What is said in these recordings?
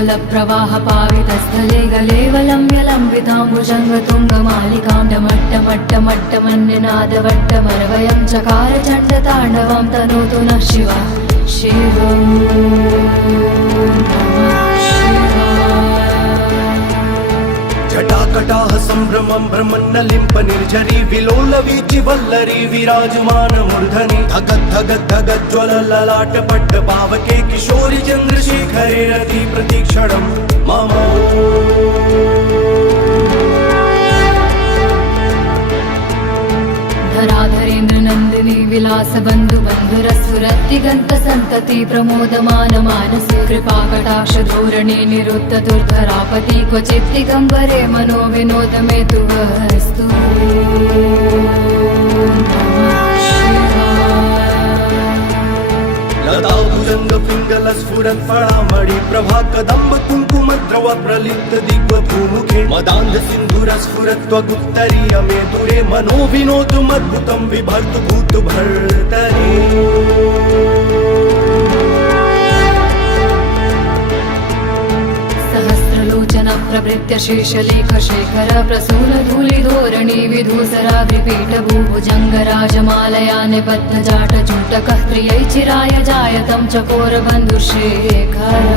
जलप्रवाहपावितस्थले गलेवलम्ब्यलम्बिताम्बुजङ्गतुङ्गमालिकां डमट्टमट्टमट्टमन्यनादवट्टमरवयं चकार चण्डताण्डवं तनोतु नः शिवः शिवम् जटाकटाह सम्भ्रमं भ्रमन्नलिम्प निर्झरी विलोल वीचि वल्लरी विराजमान मूर्धनि धगत् धगत् धगत् ज्वल ललाट पट्ट पावके किशोरि चन्द्रशेखरे रति प्रतीक्षणं मम धराधरेन्द्र नन्दिनी विलास बन्धु बन्धुरस्फुरद्दिगन्त सन्तति प्रमोदमान मानसे कृपाकटाक्ष धोरणे निरुद्ध दुर्धरापति क्वचित् दिगम्बरे मनो विनोद मे तु वस्तु लताभुजंग पिंगल स्फुरत् फळामणि प्रभा कदम्ब कुंकुम द्रव प्रलिप्त दिग्व भूमुखे मदान्ध सिन्धुर स्फुरत् त्वगुत्तरीय मे दूरे मनो विनोदमद्भुतं बिभर्तु भूत भर्तरि सहस्रलोचन प्रभृत्य शेषलेख शेखर प्रसून धूलिधोरणी विधूसराग्रिपीठ भूभुजङ्गराजमालया निबद्ध जाट जूटकः त्रियै चिराय जायतं चकोर बन्धुशेखर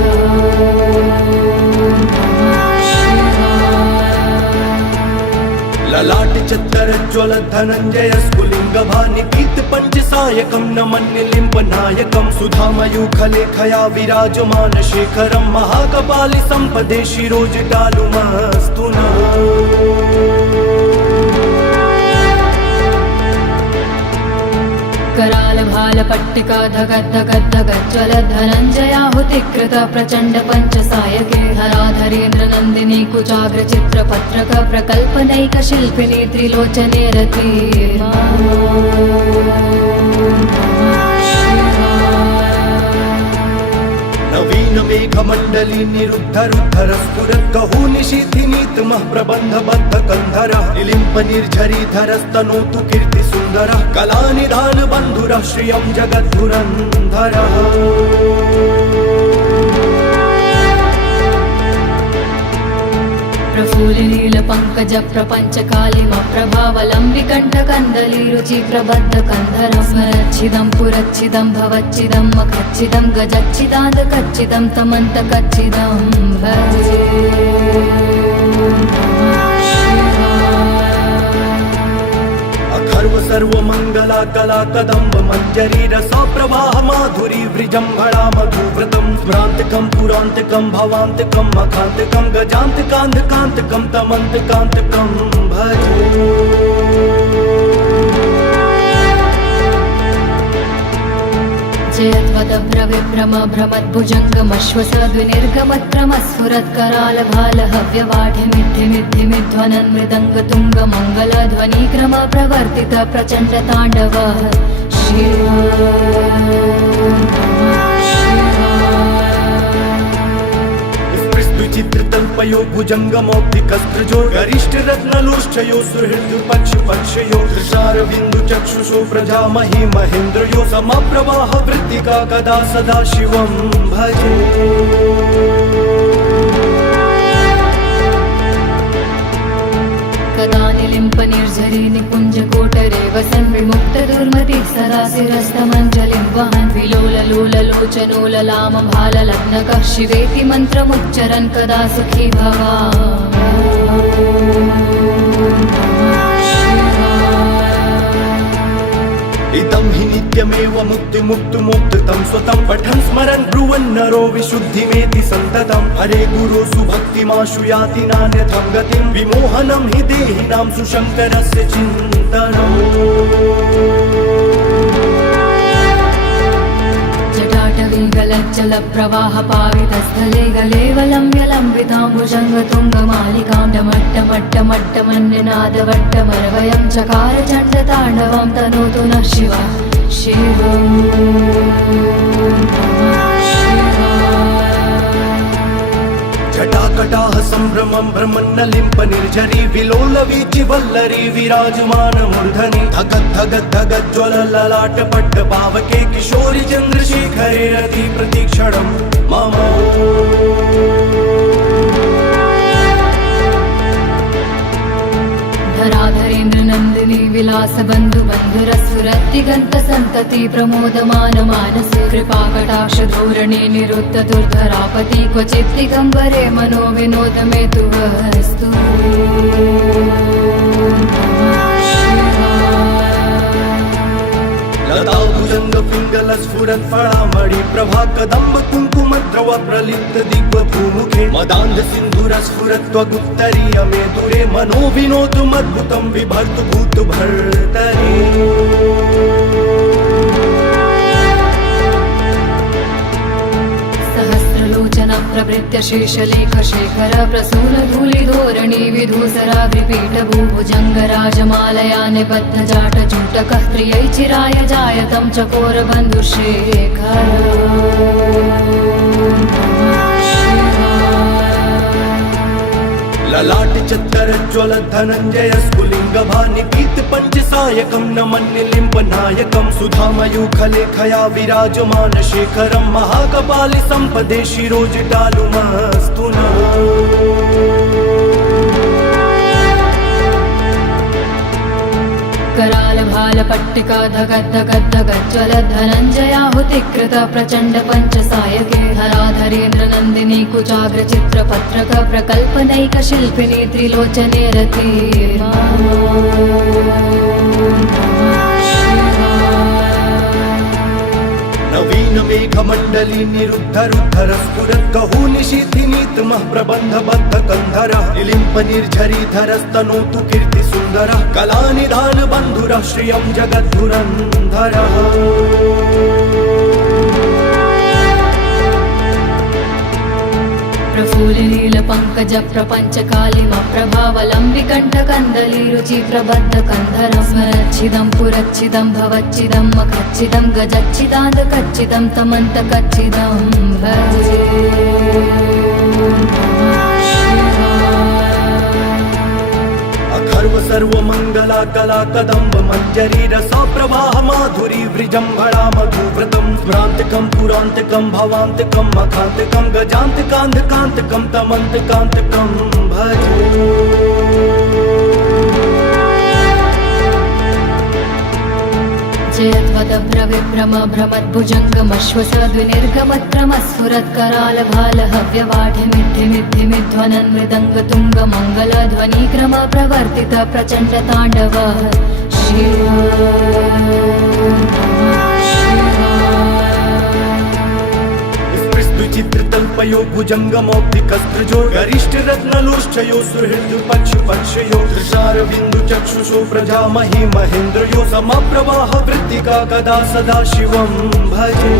ललाट चत्तर ज्वल धनञ्जय स्फुलिंग भानि पीत पंचसायकं नमन्यलिम्प नायकं सुधामयूखलेखया विराजमान शेखरं महाकपालि संपदे शिरोजटालुमस्तु नः कराल भाल पट्टिका धगद् धगद् धगद् ज्वल धनञ्जयाहुतिकृत प्रचण्ड पञ्चसायके धराधरेन्द्र नन्दिनी कुचाग्र चित्रपत्रक प्रकल्पनैक शिल्पिनी त्रिलोचने रति नवीन मेघमण्डली निरुद्ध रुद्धर स्फुरत् कहू निशीथिनीतमः प्रबन्ध बद्ध कन्धरः निलिम्प निर्झरी धरस्तनोतु कीर्ति सुन्दरः कलानिधान बन्धुरः श्रियं जगद्धुरन्धरः प्रफुल्लिनील पंकज प्रपंच कालिम प्रभावलम्बिकण्ठ कन्दली रुचि प्रबद्ध कन्धरं स्मरच्छिदं पुरच्छिदं भवच्छिदं मखच्छिदं गजच्छिदान्त कच्चिदं तमन्त कच्चिदं भजे अखर्व सर्वमङ्गला कला कदम्ब मञ्जरी रसा प्रवाह माधुरी वृजम्भणा मधुव्रतं स्मरान्तकं पुरान्तकं भवान्तकं मखान्तकं गजान्तकान्धकान्तकं तमन्तकान्तकं भजे जयत्वदभ्रविभ्रम भ्रमद्भुजङ्गमश्वसद्विनिर्गमत्क्रमस्फुरत्कराल भाल हव्यवाढिमिद्धिमिद्धिमिध्वनन् मृदङ्गतुङ्ग मङ्गलध्वनिक्रम प्रवर्तित प्रचण्ड ताण्डव चित्रतल्पयो भुजङ्गमौक्तिकस्त्रजो गरिष्ठ रत्नलोष्ठयो सुहृदपक्षपक्षयो दृशारविन्दु चक्षुषो प्रजामहि महेन्द्रयो समप्रवाह वृत्तिका कदा सदा शिवं भजे कदा निलिम्प निर्झरी निकुञ्ज कोटरे वसन् विमुक्त दुर्मति सदा शिरस्तमञ्जलिं वहन् विलोललोललोचनो ललाम भाललग्नकः शिवेति मन्त्रमुच्चरन् कदा सुखी इदं हि नित्यमेव मुक्तिमुक्तुमुक्तं स्वतं पठन् स्मरन् ब्रुवन् नरो विशुद्धिमेति सन्ततं हरे गुरो सुभक्तिमाशु याति नान्यथं गतिं विमोहनं हि देहिनां सुशङ्करस्य चिन्तनम् जटाटवीगलज्जलप्रवाहपावितस्थले गलेवलम्ब्यलम्बिताम्बुजङ्गतुङ्गमालिकां डमट्टमट्टमट्टमन्यनादवट्टमरवयं चकार चण्डताण्डवं तनोतु नः शिवः शिवम् जटाकटाह सम्भ्रमं भ्रमन्नलिम्प निर्झरी विलोलवीचि वल्लरी विराजमान मूर्धनि धगद्धगद्धगज्ज्वल ललाट पट्ट पावके किशोरि चन्द्रशेखरे रति प्रतीक्षणं मम धराधरेन्द्र नन्दिनी विलास बन्धु बन्धुरस्फुरत्तिगन्त सन्तति प्रमोदमान मानसे कृपा कटाक्ष धोरणे निरुद्ध दुर्धरापति क्वचित् दिगम्बरे मनो विनोद मे तु वस्तु लताभुजंग पिंगल स्फुरत् फळामणि प्रभा कदम्ब कुंकुम द्रव प्रलिप्त दिग्व भूमुखे मदान्ध सिन्धुर स्फुरत् त्वगुत्तरीय मे दूरे मनो विनोदमद्भुतं बिभर्तु भूत भर्तरि सहस्रलोचन प्रभृत्य शेषलेख शेखर प्रसून धूलिधोरणी विधूसराग्रिपीठ भूभुजङ्ग राजमालया निबद्ध जाट जूटकः प्रियै चिराय जायतं चकोर बन्धुशेखर ललाट चत्तर ज्वल धनंजय स्फुलिंग भानि पीत पंच सायकं नमन्निलिम्प नायकं सुधामयूखलेखया विराजमान शेखरं महाकपालि संपदे शिरोजटालुमस्तु कराल भाल पट्टिका धगद्धगद्धगज्ज्वल धनञ्जयाहुतिकृत प्रचण्ड पंच सायके धराधरेन्द्र नन्दिनी कुचाग्र चित्र पत्रक प्रकल्पनैक शिल्पिनी त्रिलोचने रति नवीन मेघ मंडली निरुद्ध रुद्धर स्फुरत् कहू निशीथिनीतमः प्रबंध बद्ध कंधर निलिम्प निर्झरी धरस्तनोतु कीर्ति सुंदर कला निधान बंधुर श्रियं जगद्धुरंधर प्रफुल्लील पंकज प्रपंच कालिम प्रभावलंबिकंठ कंदली रुचि प्रबद्ध कंधरं स्मरच्छिदं पुरच्छिदं भवच्छिदं मखच्छिदं गजच्छिदान्त कच्चिदं तमन्त कच्चिदं भजे अखर्व सर्व मंगला कला कदम्ब मंजरी रसा प्रवाह माधुरी वृजंभणा मधुव्रतम स्मरांतकं पुरांतकं भवांतकं मखांतकं गजांतकांतकांतकं तमंतकांतकं भजे जयत्वदभ्रविभ्रम भ्रमद्भुजङ्गमश्वसद्विनिर्गमत्क्रमस्फुरत्कराल भाल हव्यवाढिमिद्धिमिद्धिमिध्वनन् मृदङ्ग तुङ्ग मङ्गलध्वनिक्रम प्रवर्तित प्रचण्ड ताण्डव चित्रतल्पयो भुजङ्गमौक्तिकस्त्रजो गरिष्ठ रत्नलोष्ठयो सुहृद पक्ष पक्षयो तुषार बिंदु चक्षुषो प्रजामहि महेन्द्रयो समप्रवाह वृत्तिका कदा सदा शिवं भजे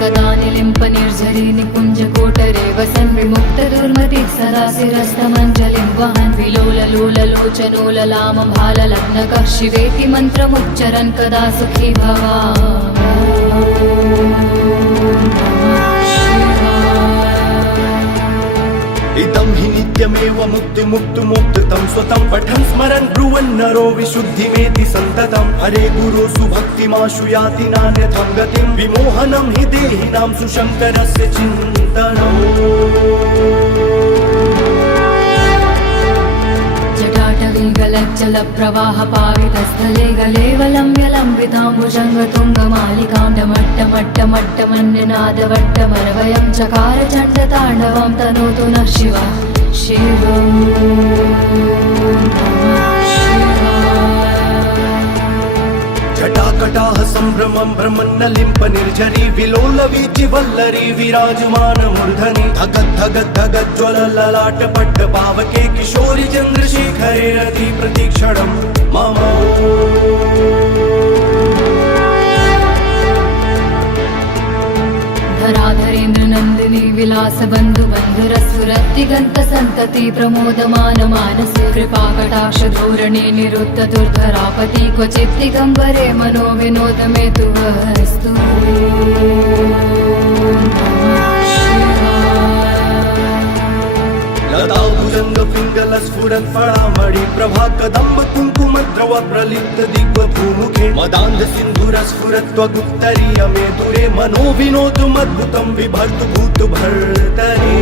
कदा निलिम्प निर्झरी निकुञ्ज कोटरे वसन् विमुक्त दुर्मतिः सदा शिरस्तमञ्जलिं वहन् विलोललोललोचनोललाम भाललग्नकः शिवेति मन्त्रमुच्चरन् कदा सुखी इदं हि नित्यमेव मुक्तिमुक्तुमुक्तं स्वतं पठन् स्मरन् ब्रुवन् नरो विशुद्धिमेति सन्ततं हरे गुरो सुभक्तिमाशु याति नान्यथं गतिं विमोहनं हि देहिनां सुशङ्करस्य चिन्तनम् जटाटवीगलज्जल प्रवाह पावितस्थले गलेवलम्ब्यलम्बिताम्बुजङ्गतुङ्गमालिकां डमट्टमट्टमट्टमन्यनादवट्टमरवयं चकार चण्डताण्डवं तनोतु नः शिवः शिवम् जटाकटाह सम्भ्रमं भ्रमन्नलिम्प निर्झरी विलोलवीचि वल्लरी विराजमान मूर्धनि धगद्धगद्धगज्ज्वल ललाट पट्ट पावके किशोरि चन्द्रशेखरे रति प्रतीक्षणं मम धराधरेन्द्र नन्दिनी नन्दिनी विलास बन्धु बन्धुरस्फुरद्दिगन्त सन्तति प्रमोदमान मानसे कृपाकटाक्ष धोरणे निरुद्ध दुर्धरापति क्वचित् दिगम्बरे मनो विनोद मे तु वस्तु लता भुजंग पिंगल स्फुरत् फळामणि प्रभा कदम्ब कुंकुम द्रव प्रलिप्त दिग्व भूमुखे मदान्ध सिन्धुर स्फुरत् त्वगुत्तरीय मे दुरे मनो विनोदमद्भुतं बिभर्तु भूत भर्तरि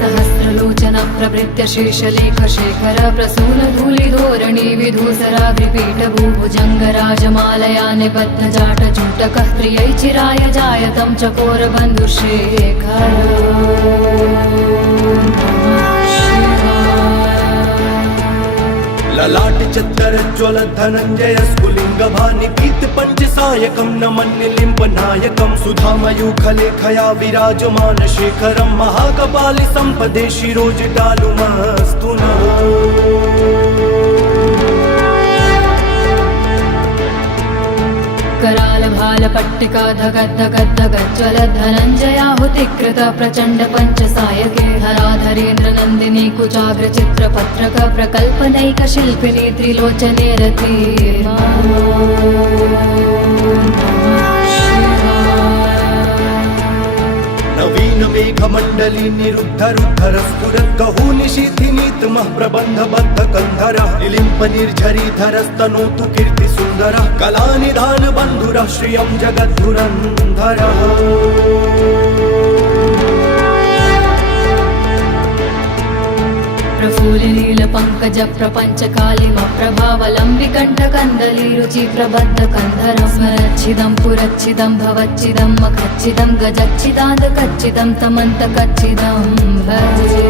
सहस्रलोचन प्रभृत्य शेषलेख शेखर प्रसून धूलिधोरणी विधूसराग्रिपीठ भूभुजङ्ग राजमालया निबद्ध जाट जूटकः प्रियै चिराय जायतं चकोर बन्धुशेखर ललाट चत्तर ज्वल धनञ्जय स्फुलिंग भानि पीत पंचसायकं नमन्निलिम्ब नायकं सुधामयूखलेखया विराजमान शेखरं महाकपालि संपदे शिरोजटालुमस्तु नः कराल भाल पट्टिका धगद्धगद्धगज्ज्वल धनञ्जयाहुतिकृत प्रचण्ड पञ्चसायके धराधरेन्द्र नन्दिनी कुचाग्र चित्रपत्रक प्रकल्पनैक शिल्पिनी त्रिलोचने रते नवीन मेघमण्डली निरुद्ध रुद्धर स्फुरत् गहू निशीथिनीतमः प्रबन्ध बद्ध कन्धरः निलिम्प निर्झरीधरस्तनोतु कीर्ति सुन्दरः कलानिधान बन्धुरः श्रियं जगद्धुरन्धरः प्रफुल्लिनील पंकज प्रपंच कालिम प्रभावलंबिकंठ कंदली रुचि प्रबद्ध कंधरं स्मरच्छिदं पुरच्छिदं भवच्छिदं मखच्छिदं गजच्छिदान्त कच्चिदं तमन्त कच्चिदं भजे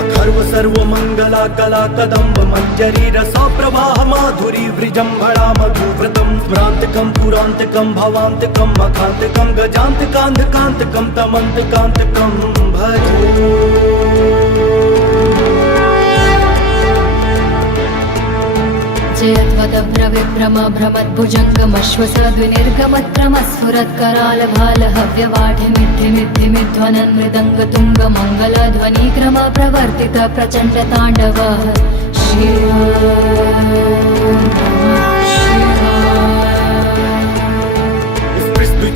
अखर्व सर्वमङ्गला कला कदम्ब मञ्जरी रसा प्रवाह माधुरी वृजम्भणा मधुव्रतं स्मरान्तकं पुरान्तकं भवान्तकं मखान्तकं गजान्तकान्धकान्तकं तमन्तकान्तकं भजे जयत्वदभ्रविभ्रम भ्रमद्भुजङ्गमश्वसद्विनिर्गमत्रमस्फुरत्कराल भाल हव्यवाढिमिद्धिमिद्धिमिध्वनन् मृदङ्ग तुङ्ग मङ्गलध्वनिक्रम प्रवर्तित प्रचण्ड ताण्डव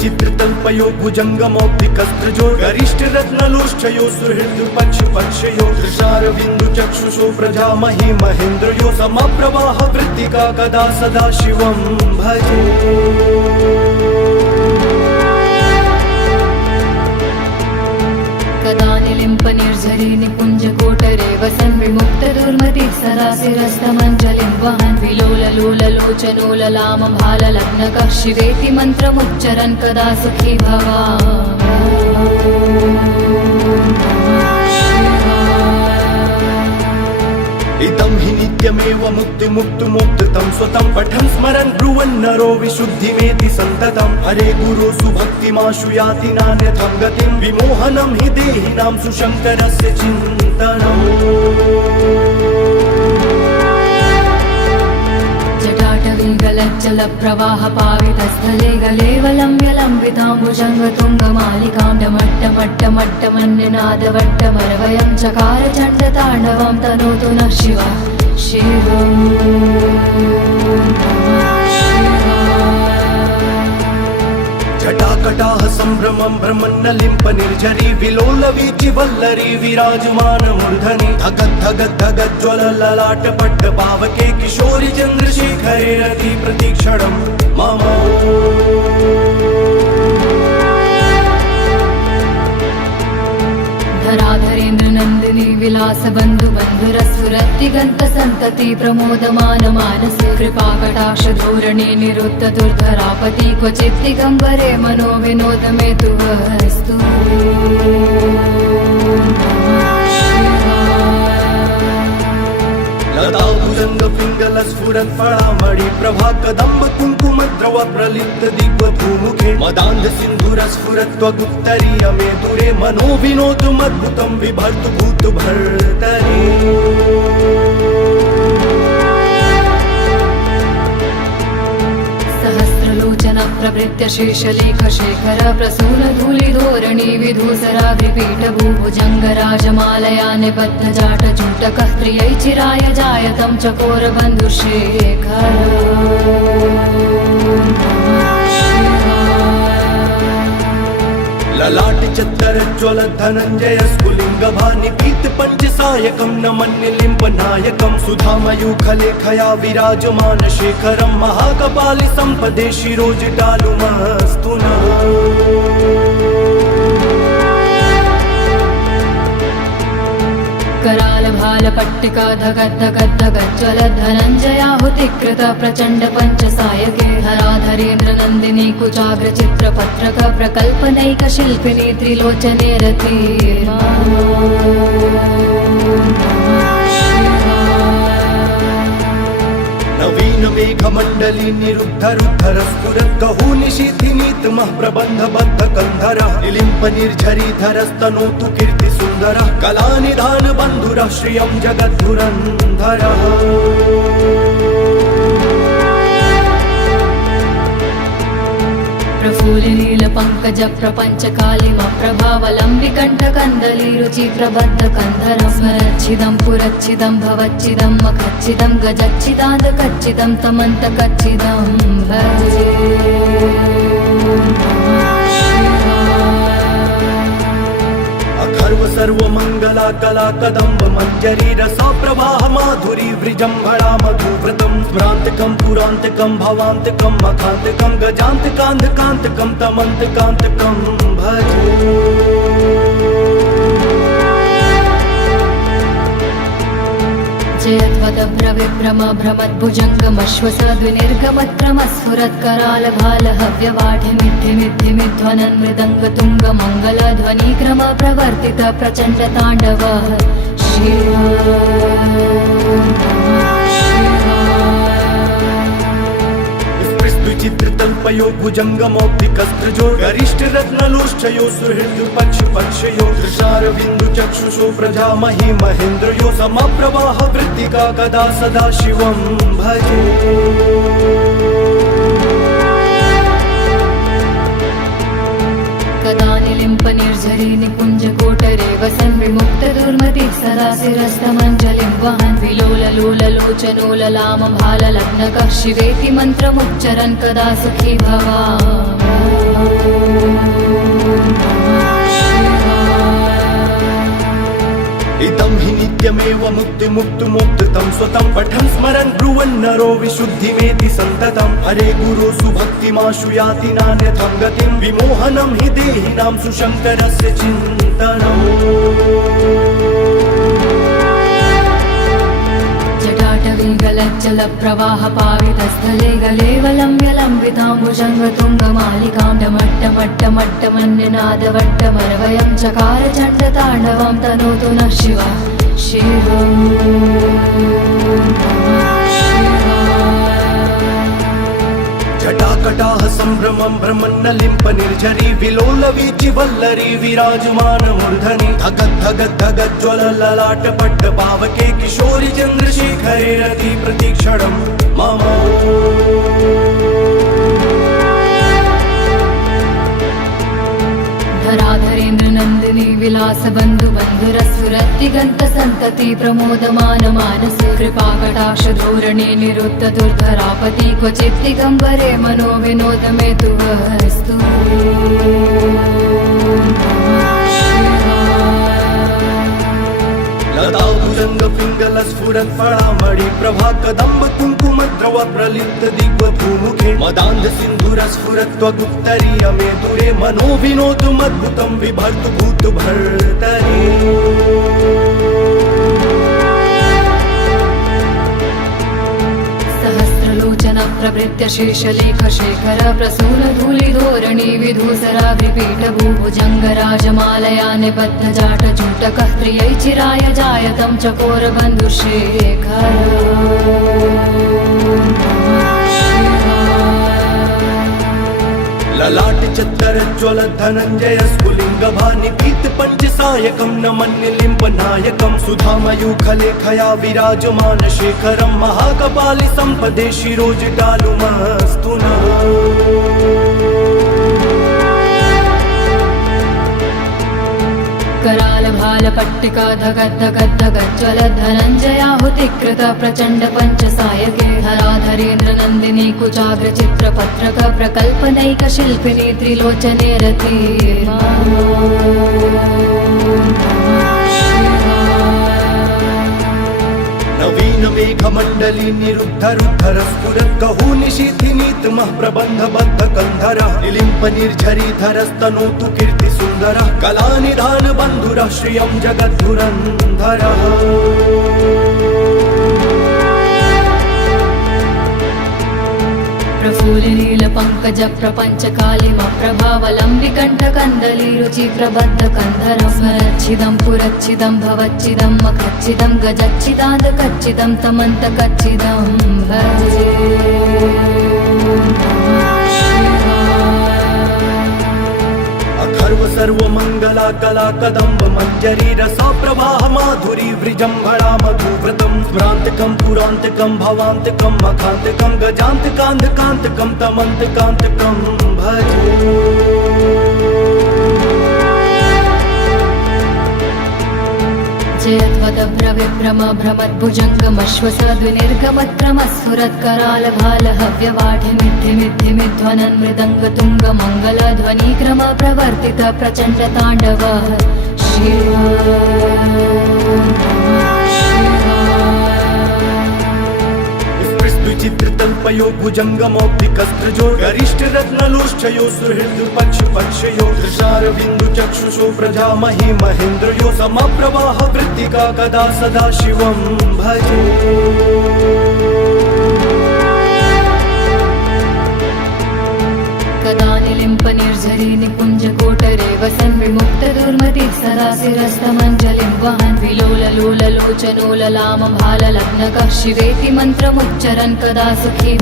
चित्रतल्पयो भुजङ्गमौक्तिकस्त्रजो गरिष्ठ रत्नलोष्ठयो सुहृद पक्ष पक्षयो दृशारविन्दु चक्षुषो प्रजामहि महेन्द्रयो समप्रवाह वृत्तिका कदा सदा शिवं भजे कदा निलिम्प निर्झरी निकुञ्ज कोटरे वसन् विमुक्त दुर्मतिः सदा शिरस्तमञ्जलिं वहन् विलोललोललोचनोललाम भाललग्नकः शिवेति मन्त्रमुच्चरन् कदा सुखी इदं हि नित्यमेव मुक्तिमुक्तुमुक्तं स्वतं पठन् स्मरन् ब्रुवन् नरो विशुद्धिमेति सन्ततं हरे गुरो सुभक्तिमाशु याति नान्यथं गतिं विमोहनं हि देहिनां सुशङ्करस्य चिन्तनम् जटाटवीगलज्जल प्रवाह पावितस्थले गलेवलम्ब्यलम्बिताम्बुजङ्गतुङ्गमालिकां डमट्टमट्टमट्टमन्यनादवट्टमरवयं चकार चण्डताण्डवं तनोतु नः शिवः शिवम् जटाकटाह सम्भ्रमं भ्रमन्नलिम्प निर्झरी विलोलवीचि वल्लरी विराजमान मूर्धनि धगद्धगद्धगज्ज्वल ललाट पट्ट पावके किशोरि चन्द्रशेखरे रति प्रतीक्षणं मम धराधरेन्द्र नन्दिनी विलास बन्धु बन्धुरस्फुरद्दिगन्त सन्तति प्रमोदमान मानसे कृपाकटाक्ष धोरणे निरुद्ध दुर्धरापति क्वचित् दिगम्बरे मनो विनोद मे तु वस्तु लता भुजंग पिंगल स्फुरत् फळामणि प्रभा कदम्ब कुंकुम द्रव प्रलिप्त दिग्व भूमुखे मदान्ध सिन्धुर स्फुरत् त्वगुत्तरीय मे दुरे मनो विनोदमद्भुतं बिभर्तु भूत भर्तरि प्रभृत्य शेषलेख शेखर प्रसून धूलिधोरणी विधूसराग्रिपीठ भूभुजङ्गराजमालया निबद्ध जाट जूटकः त्रियै चिराय जायतं चकोर बन्धुशेखर ललाट चत्तर ज्वल धनञ्जय स्फुलिंग भानि पीत पंचसायकं नमन्यलिम्ब नायकं सुधामयूखलेखया विराजमान शेखरं महाकपालि संपदे शिरोजटालुमस्तु नः। कराल भाल पट्टिका धगद्धगद्धगज्ज्वल धनञ्जयाहुतिकृत प्रचण्ड पञ्चसायके हराधरेन्द्र नन्दिनी कुचाग्र चित्रपत्रक प्रकल्पनैक शिल्पिनी त्रिलोचने रति नवीन मेघमण्डली निरुद्ध रुद्धर स्फुरत् कहू निशीथिनीतमः प्रबन्ध बद्ध कन्धरः निलिम्प निर्झरीधरस्तनोतु कीर्ति सुन्दरः कलानिधान बन्धुरः श्रियं जगद्धुरन्धरः। प्रफुल्लिनील पंकज प्रपंच कालिम प्रभावलंबिकंठ कंदली रुचि प्रबद्ध कंधरं स्मरच्छिदं पुरच्छिदं भवच्छिदं मखच्छिदं गजच्छिदान्त कच्चिदं तमन्त कच्चिदं भजे। अखर्व सर्वमङ्गला कला कदम्ब मञ्जरी रसा प्रवाह माधुरी वृजम्भणा मधुव्रतं स्मरान्तकं पुरान्तकं भवान्तकं मखान्तकं गजान्तकान्धकान्तकं तमन्तकान्तकं भजे। जयत्वदभ्रविभ्रम भ्रमद्भुजङ्गमश्वसद्विनिर्गमत्क्रमस्फुरत्कराल भाल हव्यवाढिमिद्धिमिद्धिमिध्वनन् मृदङ्ग तुङ्ग मङ्गलध्वनिक्रम प्रवर्तित प्रचण्ड ताण्डव चित्रतल्पयो भुजङ्गमौक्तिकस्त्रजो गरिष्ठ रत्नलोष्ठयो सुहृद्पक्षपक्षयो दृशारविन्दु चक्षुषो प्रजामहि महेन्द्रयो समप्रवाह वृत्तिका कदा सदा शिवं भजे। कदा निलिम्प निर्झरी निकुञ्ज कोटरे वसन् विमुक्त दुर्मतिः सदा शिरस्तमञ्जलिं वहन् विलोललोललोचनोललाम भाललग्नकः शिवेति मन्त्रमुच्चरन् कदा सुखी इदं हि नित्यमेव मुक्तिमुक्तुमुक्तं स्वतं पठन् स्मरन् ब्रुवन् नरो विशुद्धिमेति सन्ततं हरे गुरो सुभक्तिमाशु याति नान्यथं गतिं विमोहनं हि देहिनां सुशङ्करस्य चिन्तनम्। जटाटवीगलज्जल प्रवाह पावितस्थले गलेवलम्ब्यलम्बिताम्बुजङ्गतुङ्गमालिकां डमट्टमट्टमट्टमन्यनादवट्टमरवयं चकार चण्डताण्डवं तनोतु नः शिवः शिवम्। जटाकटाह सम्भ्रमं भ्रमन्नलिम्प निर्झरी विलोलवीचि वल्लरी विराजमान मूर्धनि धगद्धगद्धगज्ज्वल ललाट पट्ट पावके किशोरि चन्द्रशेखरे रति प्रतीक्षणं मम। धराधरेन्द्र नन्दिनी विलास बन्धु बन्धुरस्फुरद्दिगन्त सन्तति प्रमोदमान मानसे कृपाकटाक्ष धोरणे निरुद्ध दुर्धरापति क्वचित् दिगम्बरे मनो विनोद मे तु वस्तु। लताभुजङ्ग पिङ्गल स्फुरत् फलामणि प्रभा कदम्ब कुङ्कुमद्रव प्रलिप्त दिग्वधूमुखे मदान्ध सिन्धुर स्फुरत् त्वगुप्तरीय मे दुरे मनो विनोदुमद्भुतं बिभर्तु भूत भर्तरि। सहस्रलोचन प्रभृत्य शेषलेख शेखर प्रसून धूलिधोरणी विधूसराग्रिपीठ भूभुजङ्गराजमालया निबद्ध जाट जूटकः त्रियै चिराय जायतं चकोर बन्धुशेखर। ललाट चत्तर ज्वल धनञ्जय स्फुलिंग भानि पीत पंचसायकं नमन्यलिम्ब नायकं सुधामयूखलेखया विराजमान शेखरं महाकपालि संपदे शिरोजटालुमस्तु नः। धराधरालपट्टिका धगद्धगद्धगज्ज्वलद्धनञ्जयाहुतिकृत प्रचण्ड पञ्चसायके धराधरेन्द्र नन्दिनी कुचाग्र चित्रपत्रक प्रकल्पनैक शिल्पिनी त्रिलोचने रति नवीन मेघमण्डली निरुद्धरुद्धर स्फुरत् गहू निशीथिनीतमः प्रबन्धबद्ध कन्धरः निलिम्प निर्झरीधरस्तनोतु कीर्तिसुन्दरः कलानिधान बन्धुरः श्रियं जगद्धुरन्धरः प्रफुल्लिनील पंकज प्रपंच कालिम प्रभावलंबिकंठ कंदली रुचि प्रबद्ध कंधर स्मरच्छिदं पुरच्छिदं भवच्छिदं मखच्छिदं गजच्छिदान्त कच्चिदं तमन्त कच्चिदं भजे अथर्व सर्वमंगला कला कदम्ब मंजरी रसा प्रवाह माधुरी वृजंभणा मधुव्रतम स्मरांतकं पुरांतकं भवांतकं मखांतकं गजांतकांतकांतकं तमंतकांतकं भजे जयत्वदभ्रविभ्रम भ्रमद्भुजङ्गमश्वसद्विनिर्गमत्रमस्फुरत्करालभालहव्यवाढिमिद्धिमिद्धिमिध्वनन् मृदङ्गतुङ्गमङ्गलध्वनिक्रम प्रवर्तित प्रचण्ड ताण्डव चित्रतल्पयो भुजङ्गमौक्तिकस्त्रजो गरिष्ठ रत्नलोष्ठयो सुहृद पक्ष पक्षयो दृशारविन्दु चक्षुषो प्रजामहि महेन्द्रयो समप्रवाह वृत्तिका कदा सदा शिवं भजे कदा निलिम्प निर्झरी निकुञ्ज कोटरे वसन् विमुक्त दुर्मतिः सदा शिरस्तमञ्जलिं वहन् विलोललोललोचनो ललाम भाललग्नकः शिवेति मन्त्रमुच्चरन् कदा सुखी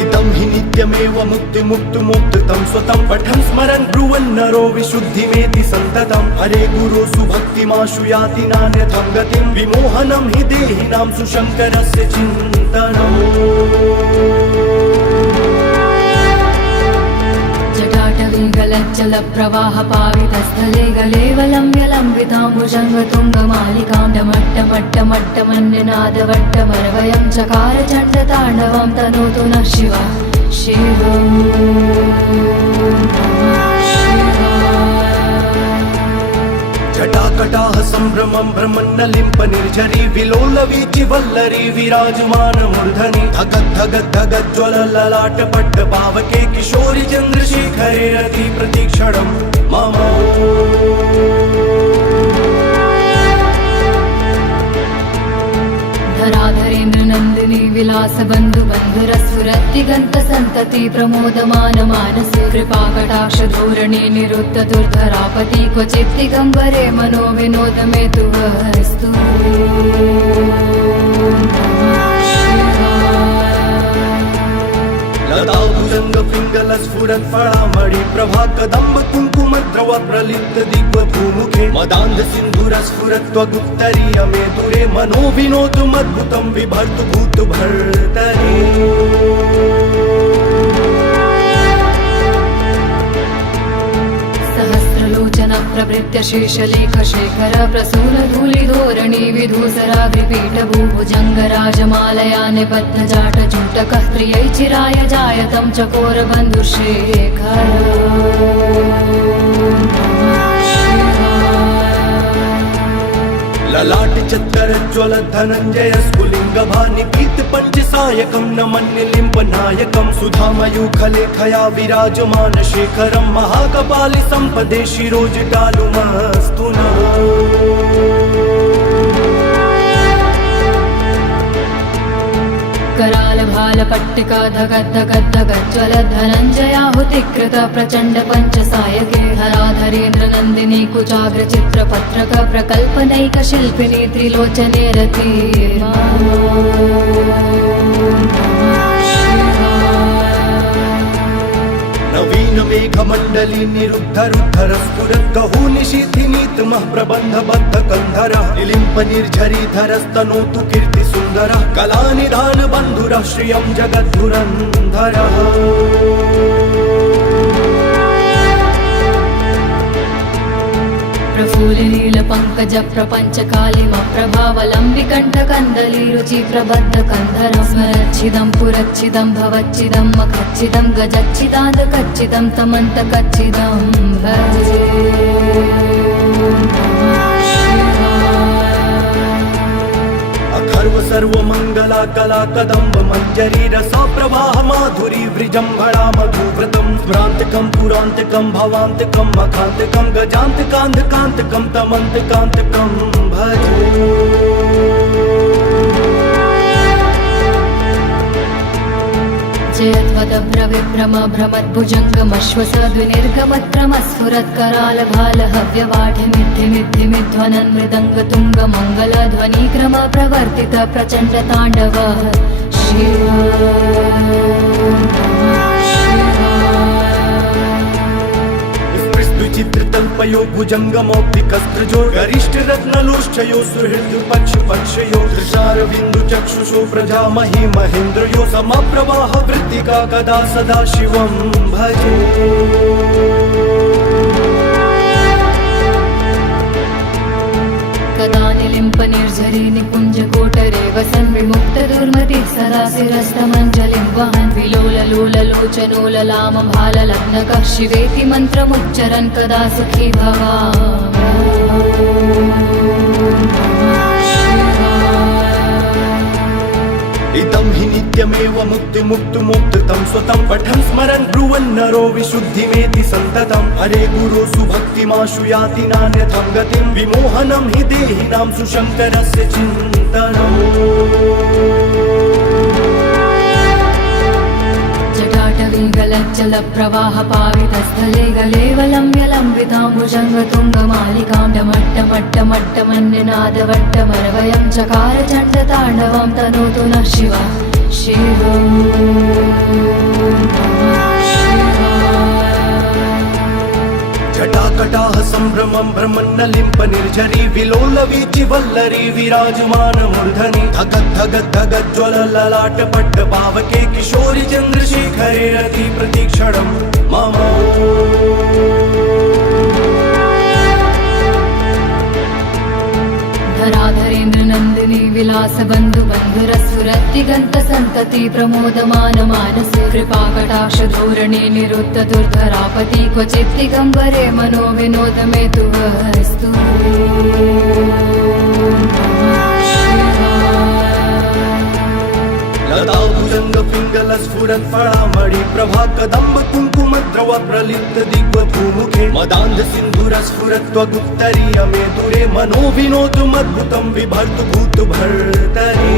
इदं हि नित्यमेव मुक्तिमुक्तुमुक्तं स्वतं पठन् स्मरन् ब्रुवन् नरो विशुद्धिमेति सन्ततं हरे गुरो सुभक्तिमाशु याति नान्यथं गतिं विमोहनं हि देहिनां सुशङ्करस्य चिन्तनम् जटाटवीगलज्जल प्रवाह पावितस्थले गलेवलम्ब्यलम्बिताम्बुजङ्गतुङ्गमालिकां डमट्टमट्टमट्टमन्यनादवट्टमरवयं चकार चण्डताण्डवं तनोतु नः शिवः शिवम् जटाकटाह सम्भ्रमं भ्रमन्नलिम्प निर्झरी विलोलवीचि वल्लरी विराजमान मूर्धनि धगद्धगद्धगज्ज्वल ललाट पट्ट पावके किशोरि चन्द्रशेखरे रति प्रतीक्षणं मम धराधरेन्द्र नन्दिनी विलास बन्धु बन्धुरस्फुरद्दिगन्त सन्तति प्रमोदमान मानसे कृपाकटाक्ष धोरणे निरुद्ध दुर्धरापति क्वचित् दिगम्बरे मनो विनोद मे तु वस्तु लताभुजङ्ग पिङ्गल स्फुरत् फलामणि प्रभा कदम्ब कुङ्कुमद्रव प्रलिप्त दिग्वधूमुखे मदान्ध सिन्धुर स्फुरत् त्वगुत्तरीय मे दुरे मनो विनोदमद्भुतं बिभर्तु भूत भर्तरि सहस्रलोचन प्रभृत्य शेषलेख शेखर प्रसून धूलिधोरणी विधूसराग्रिपीठ भूभुजङ्गराजमालया निबद्ध जाट जूटकः त्रियै चिराय जायतं चकोर बन्धुशेखर ललाट चत्तर ज्वल धनञ्जय स्फुलिङ्ग भानिपीत पञ्चसायकं नमन्निलिम्प नायकं सुधामयूखलेखया विराजमान शेखरं महाकपालि सम्पदे शिरोजटालुमस्तु नः करालभालपट्टिका धगद्धगद्धगज्ज्वलद्धनञ्जयाहुतिकृत प्रचण्ड पञ्चसायके धराधरेन्द्र नन्दिनी कुचाग्र चित्रपत्रक प्रकल्पनैक शिल्पिनी त्रिलोचने रति नवीन मेघमण्डली निरुद्धरुद्धर स्फुरत् गहू निशीथिनीतमः प्रबन्धबद्ध कन्धरः निलिम्प निर्झरीधरस्तनोतु कीर्तिसुन्दरः कलानिधान बन्धुरः श्रियं जगद्धुरन्धरः प्रफुल्लिनील पंकज प्रपंच कालिम प्रभावलंबिकंठ कंदली रुचि प्रबद्ध कंधर स्मरच्छिदं पुरच्छिदं भवच्छिदं मखच्छिदं गजच्छिदान्त कच्छिदं तमन्त कच्छिदं भजे अखर्व सर्वमङ्गला कला कदम्ब मञ्जरी रसा प्रवाह माधुरी वृजम्भणा मधुव्रतं स्मरान्तकं पुरान्तकं भवान्तकं मखान्तकं गजान्तकान्धकान्तकं तमन्तकान्तकं भजे जयत्वदभ्रविभ्रम भ्रमद्भुजङ्गमश्वसद्विनिर्गमत्रमस्फुरत्करालभालहव्यवाढिमिद्धिमिद्धिमिध्वनन् मृदङ्गतुङ्गमङ्गलध्वनिक्रम प्रवर्तित प्रचण्ड ताण्डव शिव चित्रतल्पयो भुजङ्गमौक्तिकस्त्रजो गरिष्ठरत्नलोष्ठयो सुहृद्पक्षपक्षयो दृशारविन्दुचक्षुषो प्रजामहि महेन्द्रयो समप्रवाह वृत्तिका कदा सदा शिवं भजे कदा निलिम्प निर्झरी निकुञ्ज कोटरे वसन् विमुक्त दुर्मतिः सदा शिरस्तमञ्जलिं वहन् विलोललोललोचनोललाम भाललग्नकः शिवेति मन्त्रमुच्चरन् कदा सुखी इदं हि नित्यमेव मुक्तिमुक्तुमुक्तं स्वतं पठन् स्मरन् ब्रुवन् नरो विशुद्धिमेति सन्ततं हरे गुरो सुभक्तिमाशु याति नान्यथं गतिं विमोहनं हि देहिनां सुशङ्करस्य चिन्तनम् जटाटवीगलज्जल प्रवाह पावितस्थले गलेवलम्ब्यलम्बिताम्बुजङ्गतुङ्गमालिकां डमट्टमट्टमट्टमन्यनादवट्टमरवयं चकार चण्डताण्डवं तनोतु नः शिवः शिवम् जटाकटाः सम्भ्रमं भ्रमन्नलिम्प निर्झरी विलोलवीचि वल्लरी विराजमान मूर्धनि धगद्धगद्धगज्ज्वलललाटपट्ट पावके किशोरि चन्द्रशेखरे रति प्रतीक्षणं मम धराधरेन्द्र नन्दिनी विलास बन्धु बन्धुरस्फुरत्तिगन्त सन्तति प्रमोदमान मानसे कृपाकटाक्ष धोरणे निरुद्ध दुर्धरापति क्वचित् दिगम्बरे मनो विनोद मे तु वस्तु लताभुजङ्ग पिङ्गल स्फुरत् फलामणि प्रभा कदम्ब कुङ्कुमद्रव प्रलिप्त दिग्वधूमुखे मदान्ध सिन्धुर स्फुरत् त्वगुत्तरीय मे दुरे मनो विनोदमद्भुतं बिभर्तु भूत भर्तरि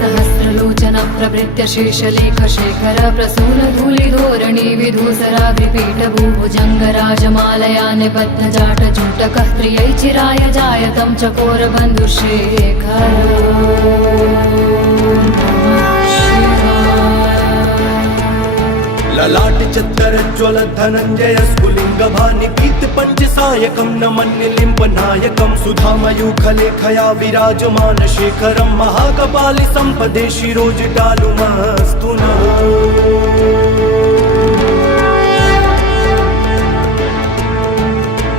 सहस्रलोचन प्रभृत्य शेषलेख शेखर प्रसून धूलिधोरणी विधूसराग्रिपीठ भूभुजङ्गराजमालया निबद्ध जाट जूटकः प्रियै चिराय जायतं चकोर बन्धुशेखर ललाट चत्तरज्ज्वल धनञ्जय स्फुलिङ्ग भानिपीत पञ्चसायकं नमन्निलिम्प नायकं सुधामयूखलेखया विराजमान शेखरं महाकपालि सम्पदे शिरोजटालुमस्तु नः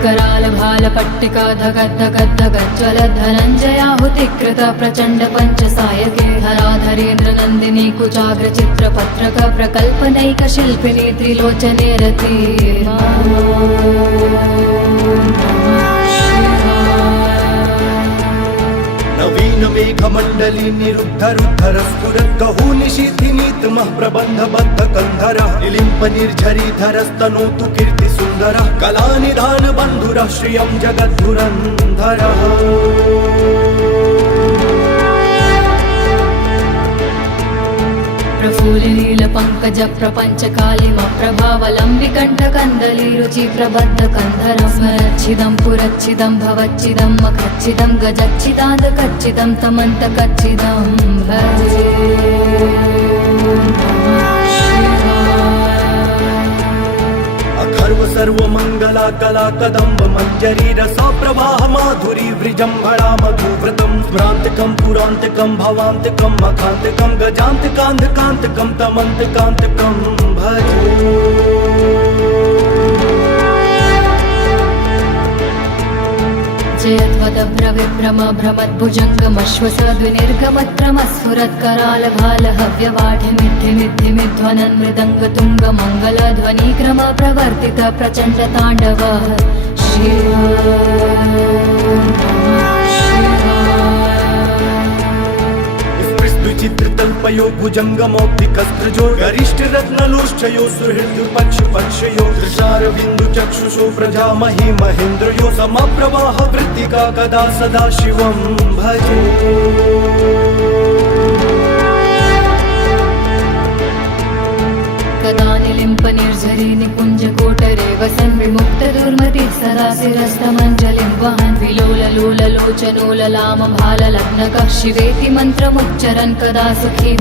कराल भाल पट्टिका धगद्धगद्धगज्ज्वल धनञ्जयाहुतिकृत प्रचण्ड पञ्चसायके धराधरेन्द्र नन्दिनी कुचाग्र चित्रपत्रक प्रकल्पनैक शिल्पिनी त्रिलोचने रति नवीन मेघमण्डली निरुद्धरुद्धर स्फुरत् गहू निशीथिनीतमः प्रबन्धबद्ध कन्धरः निलिम्प निर्झरीधरस्तनोतु कीर्तिसुन्दरः कलानिधान बन्धुरः श्रियं जगद्धुरन्धरः प्रफुल्लिनीलपङ्कज प्रपञ्चकालिमप्रभावलम्बिकण्ठकन्दलीरुचि प्रबद्धकन्धरं स्मरच्छिदं पुरच्छिदं भवच्छिदं मखच्छिदं गजच्छिदान्तकच्छिदं तमन्तकच्छिदं भजे। अखर्व सर्वमङ्गला कला कदम्ब मञ्जरी रसा प्रवाह माधुरी वृजम्भणा मधुव्रतं स्मरान्तकं पुरान्तकं भवान्तकं मखान्तकं गजान्तकान्धकान्तकं तमन्तकान्तकं भजे। जयत्वदभ्रविभ्रम भ्रमद्भुजङ्गमश्वसद्विनिर्गमत्रमस्फुरत्करालभालहव्यवाढिमिद्धिमिद्धिमिध्वनन् मृदङ्गतुङ्गमङ्गलध्वनिक्रम प्रवर्तित प्रचण्डताण्डवः शिव। विचित्रतल्पयो भुजङ्गमौक्तिकस्त्रजो गरिष्ठरत्नलोष्ठयो सुहृद्पक्षपक्षयो दृशारविन्दुचक्षुषो प्रजामहि महेन्द्रयो समप्रवाह वृत्तिका कदा सदा शिवं भजे। कदा निलिम्पनिर्झरी निकुञ्जकोटरे वसन् विमुक्तदुर्मतिः सदा शिरस्तमञ्जलिं वहन् विलोललोललोचनोललामभाललग्नकः शिवेति मन्त्रमुच्चरन् कदा सुखी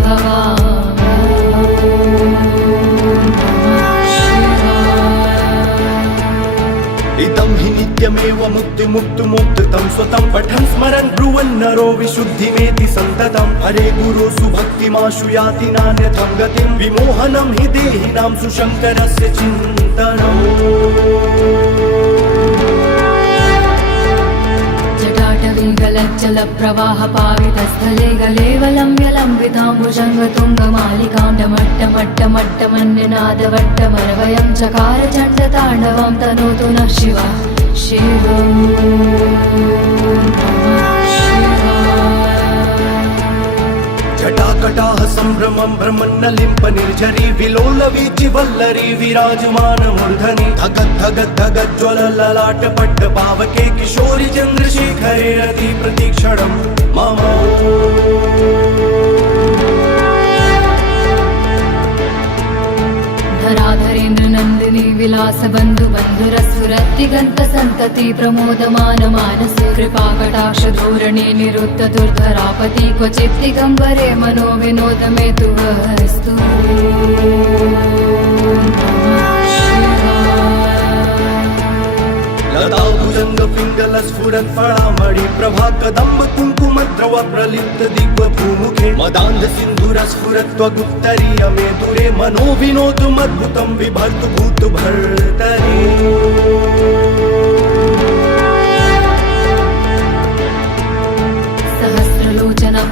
इदं हि नित्यमेव मुक्तिमुक्तुमुक्तं स्वतं पठन् स्मरन् ब्रुवन् नरो विशुद्धिमेति सन्ततं हरे गुरो सुभक्तिमाशु याति नान्यथं गतिं विमोहनं हि देहिनां सुशङ्करस्य चिन्तनम्। जटाटवीगलज्जलप्रवाहपावितस्थले गलेवलम्ब्यलम्बिताम्बुजङ्गतुङ्गमालिकां डमट्टमट्टमट्टमन्यनादवट्टमरवयं चकार चण्डताण्डवं तनोतु नः शिवः शिवम्। जटाकटाः सम्भ्रमं भ्रमन्नलिम्प निर्झरी विलोलवीचिवल्लरी विराजमानमूर्धनि धगद्धगद्धगज्ज्वलललाटपट्टपावके किशोरि चन्द्रशेखरे रति प्रतीक्षणं मम। धराधरेन्द्रनन्दिनी विलासबन्धुबन्धुरस्फुरत्तिगन्तसन्तति प्रमोदमानमानसे कृपाकटाक्षधोरणे निरुद्धदुर्धरापति क्वचित् दिगम्बरे मनो विनोदमेतु वस्तु। लताभुजङ्गपिङ्गलस्फुरत्फलामणि प्रभा कदम्ब कुङ्कुमद्रव प्रलिप्त दिग्वभूमुखे मदान्ध सिन्धुरस्फुरत्वगुप्तरीय मे दुरे मनो विनोदमद्भुतं बिभर्तु भूतभर्तरि।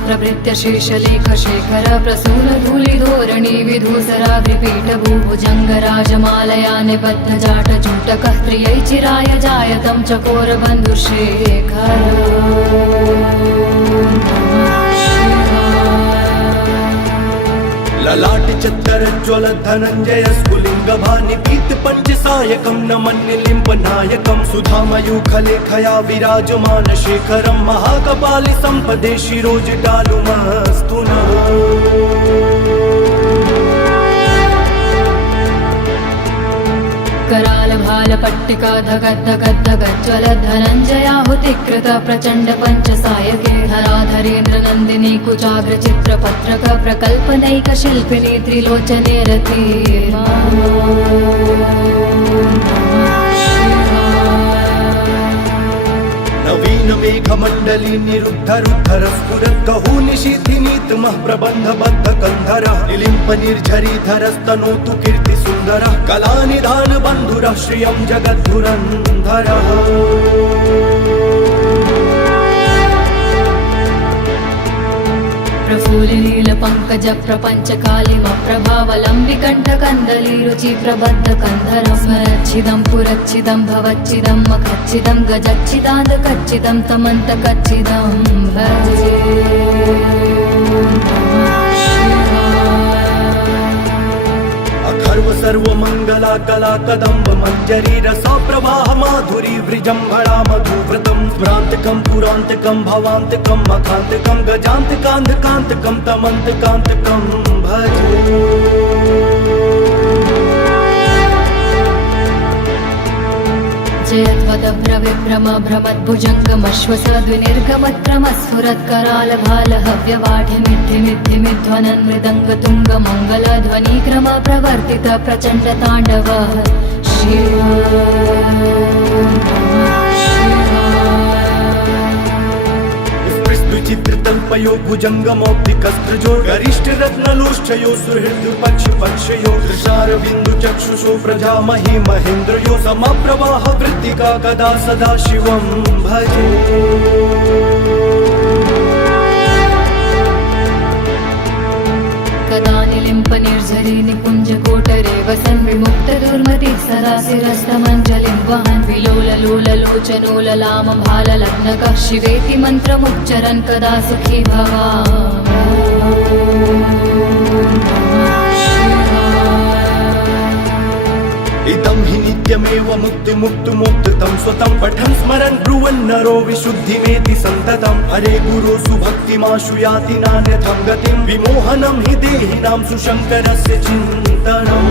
प्रभृत्य शेषलेखशेखर प्रसूनधूलिधोरणी विधूसराग्रिपीठभूभुजङ्गराजमालया निबद्धजाटजूटकः त्रियै चिराय जायतं चकोरबन्धुशेखर। ललाट चत्तरज्ज्वल धनञ्जय स्फुलिङ्गभानिपीत पञ्चसायकं नमन्निलिम्प नायकं सुधामयूखलेखया विराजमान शेखरं महाकपालि सम्पदे शिरोजटालुमस्तु नः। करालभालपट्टिका धगद्धगद्धगज्ज्वलधनञ्जयाहुतिकृत प्रचण्ड पञ्चसायके धराधरेन्द्रनन्दिनी कुचाग्रचित्रपत्रक प्रकल्पनैकशिल्पिनी त्रिलोचने रति। नवीन मेघमण्डली निरुद्धरुद्धर स्फुरद्गहू निशीथिनीतमः प्रबन्धबद्ध कन्धरः निलिम्प निर्झरीधरस्तनोतु कीर्तिसुन्दरः कलानिधान बन्धुरः श्रियं जगद्धुरन्धरः। प्रफुल्लिनीलपङ्कज प्रपञ्चकालिमप्रभावलम्बिकण्ठकन्दलीरुचि प्रबद्धकन्धरं स्मरच्छिदं पुरच्छिदं भवच्छिदं मखच्छिदं गजच्छिदान्तकच्छिदं तमन्तकच्छिदं भजे। सर्वमङ्गला कला कदम्ब मञ्जरी रसा प्रवाह माधुरी वृजम्भणा मधुव्रतं स्मरान्तकं पुरान्तकं भवान्तकं मखान्तकं गजान्तकान्धकान्तकं तमन्तकान्तकं भजे। जयत्वदभ्रविभ्रम भ्रमद्भुजङ्गमश्वसद्विनिर्गमत्रमस्फुरत्करालभालहव्यवाढिमिद्धिमिद्धिमिध्वनन् मृदङ्गतुङ्गमङ्गलध्वनिक्रम प्रवर्तित प्रचण्डताण्डवः शिव चित्रतल्पयो भुजङ्गमौक्तिकस्त्रजो गरिष्ठ रत्नलोष्ठयो सुहृद्पक्षपक्षयो दृशारविन्दु चक्षुषो प्रजामहि महेन्द्रयो समप्रवाह वृत्तिका कदा सदा शिवं भजे। कदा निलिम्प निर्झरी निकुञ्जकोटरे वसन् विमुक्तदुर्मतिः सदा शिरस्तमञ्जलिं वहन् विलोललोललोचनोललाम भाललग्नकः शिवेति मन्त्रमुच्चरन् कदा सुखी इदं हि नित्यमेव मुक्तिमुक्तुमुक्तं स्वतं पठन् स्मरन् ब्रुवन् नरो विशुद्धिमेति सन्ततं हरे गुरो सुभक्तिमाशु याति नान्यथं गतिं विमोहनं हि देहिनां सुशङ्करस्य चिन्तनम्।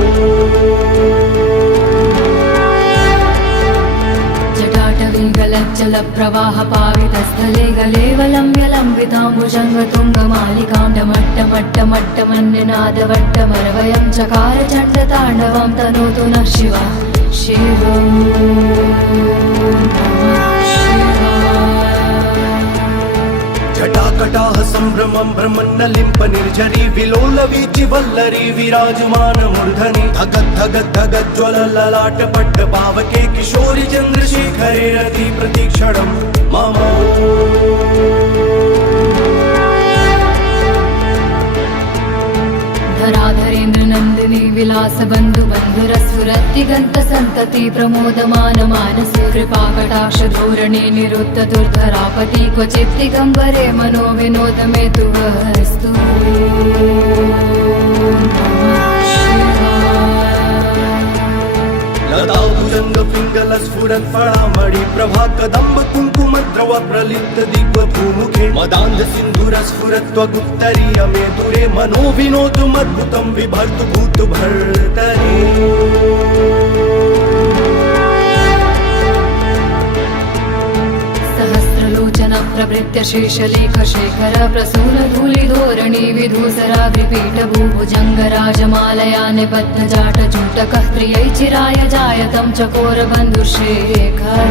जटाटवीगलज्जलप्रवाहपावितस्थले गलेवलम्ब्यलम्बिताम्बुजङ्गतुङ्गमालिकां डमट्टमट्टमट्टमन्यनादवट्टमरवयं चकार चण्डताण्डवं तनोतु नः शिवः शिवम्। जटाकटाह सम्भ्रमं भ्रमन्नलिम्प निर्झरी विलोलवीचि वल्लरी विराजमान मूर्धनि धगद्धगद्धगज्ज्वलललाट पट्टपावके किशोरि चन्द्रशेखरे रति प्रतीक्षणं मम। धराधरेन्द्र नन्दिनी विलास बन्धु बन्धुरस्फुरत्तिगन्त सन्तति प्रमोदमान मानसे कृपाकटाक्ष धोरणे निरुद्ध दुर्धरापति क्वचित् दिगम्बरे मनो विनोद मे तु वस्तु। लताभुजङ्गपिङ्गलस्फुरत्फलामणि प्रभा कदम्ब कुङ्कुमद्रव प्रलिप्त दिग्भूमुखे मदान्ध सिन्धुरस्फुरत्वगुप्तरीय मे दुरे मनो विनोदमद्भुतं बिभर्तु भूतभर्तरि। प्रवृत्य शेषलेख शेखर प्रसून धूलिधोरणी विधूसराग्रिपीठभूभुजङ्गराजमालया निबद्धजाटजूटकः त्रियै चिराय जायतं चकोर बन्धुशेखर।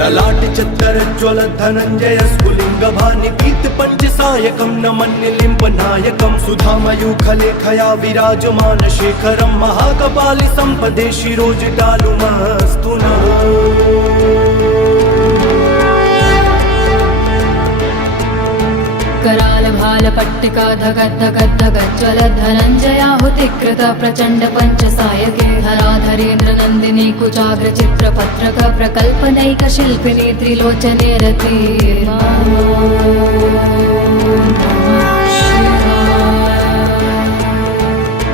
ललाट चत्तरज्ज्वल धनञ्जय स्फुलिङ्गभानिपीत पञ्चसायकं नमन्निलिम्प नायकं सुधामयूखलेखया विराजमान शेखरं महाकपालि सम्पदे शिरोजटालुमस्तु नः। करालभालपट्टिका धगद्धगद्धगज्ज्वलधनञ्जयाहुतिकृत प्रचण्ड पञ्चसायके धराधरेन्द्र नन्दिनी कुचाग्र चित्रपत्रक प्रकल्पनैक शिल्पिनी त्रिलोचने रति।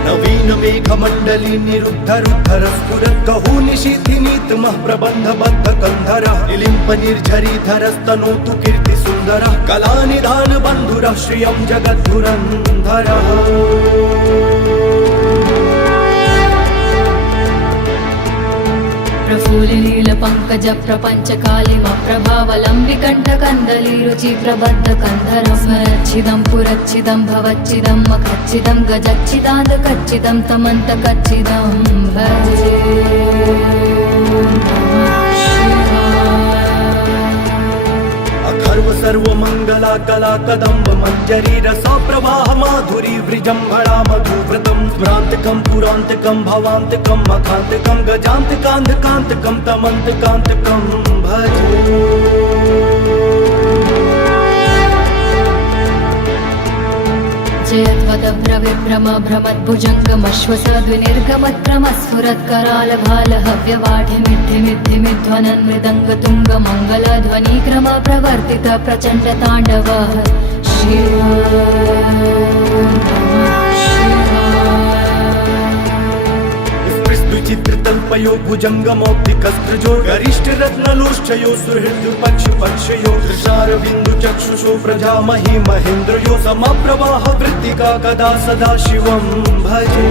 नवीन मेघमण्डली निरुद्धरुद्धर स्फुरत् कहू निशीथिनीतमः प्रबन्धबद्ध कन्धरः निलिम्प निर्झरीधरस्तनोतु कीर्ति सुन्दरः कलानिधान बन्धुरः श्रियं जगद्धुरन्धरः। प्रफुल्लिनीलपङ्कज प्रपञ्चकालिमप्रभावलम्बिकण्ठकन्दली रुचिप्रबद्धकन्धरं स्मरच्छिदं पुरच्छिदं भवच्छिदं मखच्छिदं गजच्छिदान्तकच्छिदं तमन्तकच्छिदं भजे। सर्वमङ्गला कला कदम्ब मञ्जरी रसा प्रवाह माधुरी वृजम्भणा मधुव्रतं स्मरान्तकं पुरान्तकं भवान्तकं मखान्तकं गजान्तकान्धकान्तकं तमन्तकान्तकं भजे। जयत्वदभ्रविभ्रम भ्रमद्भुजङ्गमश्वसद्विनिर्गमत्रमस्फुरत्करालभालहव्यवाढिमिद्धिमिद्धिमिध्वनन् मृदङ्गतुङ्गमङ्गलध्वनिक्रम प्रवर्तित प्रचण्डताण्डवः चित्रतल्पयो भुजङ्गमौक्तिकस्त्रजो गरिष्ठ रत्नलोष्ठयो सुहृद पक्ष पक्षयो दृशारविन्दु चक्षुषो प्रजामहि महेन्द्रयो समप्रवाह वृत्तिका कदा सदा शिवं भजे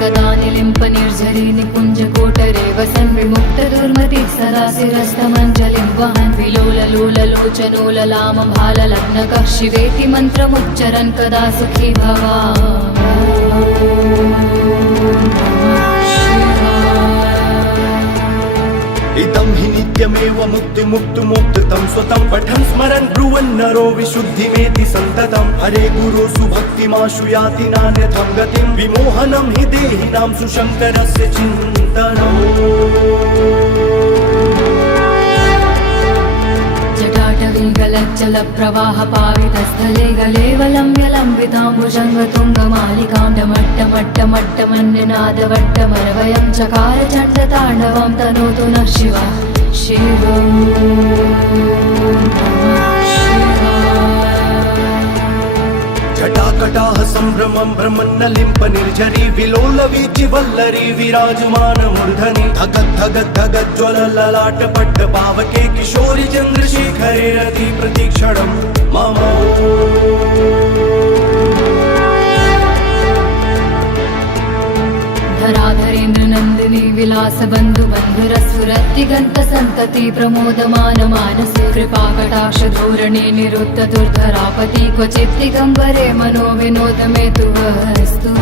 कदा निलिम्प निर्झरी निकुञ्ज कोटरे वसन् विमुक्त दुर्मतिः सदा शिरस्तमञ्जलिं वहन् विलोललोललोचनो ललाम भाललग्नकः शिवेति मन्त्रमुच्चरन् कदा सुखी इदं हि नित्यमेव मुक्तिमुक्तुमुक्तं स्वतं पठन् स्मरन् ब्रुवन् नरो विशुद्धिमेति सन्ततं हरे गुरोसु भक्तिमाशु याति नान्यथं गतिं विमोहनं हि देहिनां सुशङ्करस्य चिन्तनम् जटाटवीगलज्जलप्रवाह पावितस्थले गलेवलम्ब्यलम्बिताम्बुजङ्गतुङ्गमालिकां डमट्टमट्टमट्टमन्यनादवट्टमरवयं चकार चण्डताण्डवं तनोतु नः शिवः शिवम् जटाकटाः सम्भ्रमं भ्रमन्नलिम्प निर्झरी विलोलवीचि वल्लरी विराजमान मूर्धनि धगद्धगद्धगज्ज्वलललाट पट्टपावके किशोरि चन्द्रशेखरे रति प्रतीक्षणं मम धराधरेन्द्र नन्दिनी विलास बन्धु बन्धुरस्फुरत्तिगन्त सन्तति प्रमोदमान मानसे कृपाकटाक्ष धोरणे निरुद्ध दुर्धरापति क्वचित् दिगम्बरे मनो विनोद मे तु वस्तु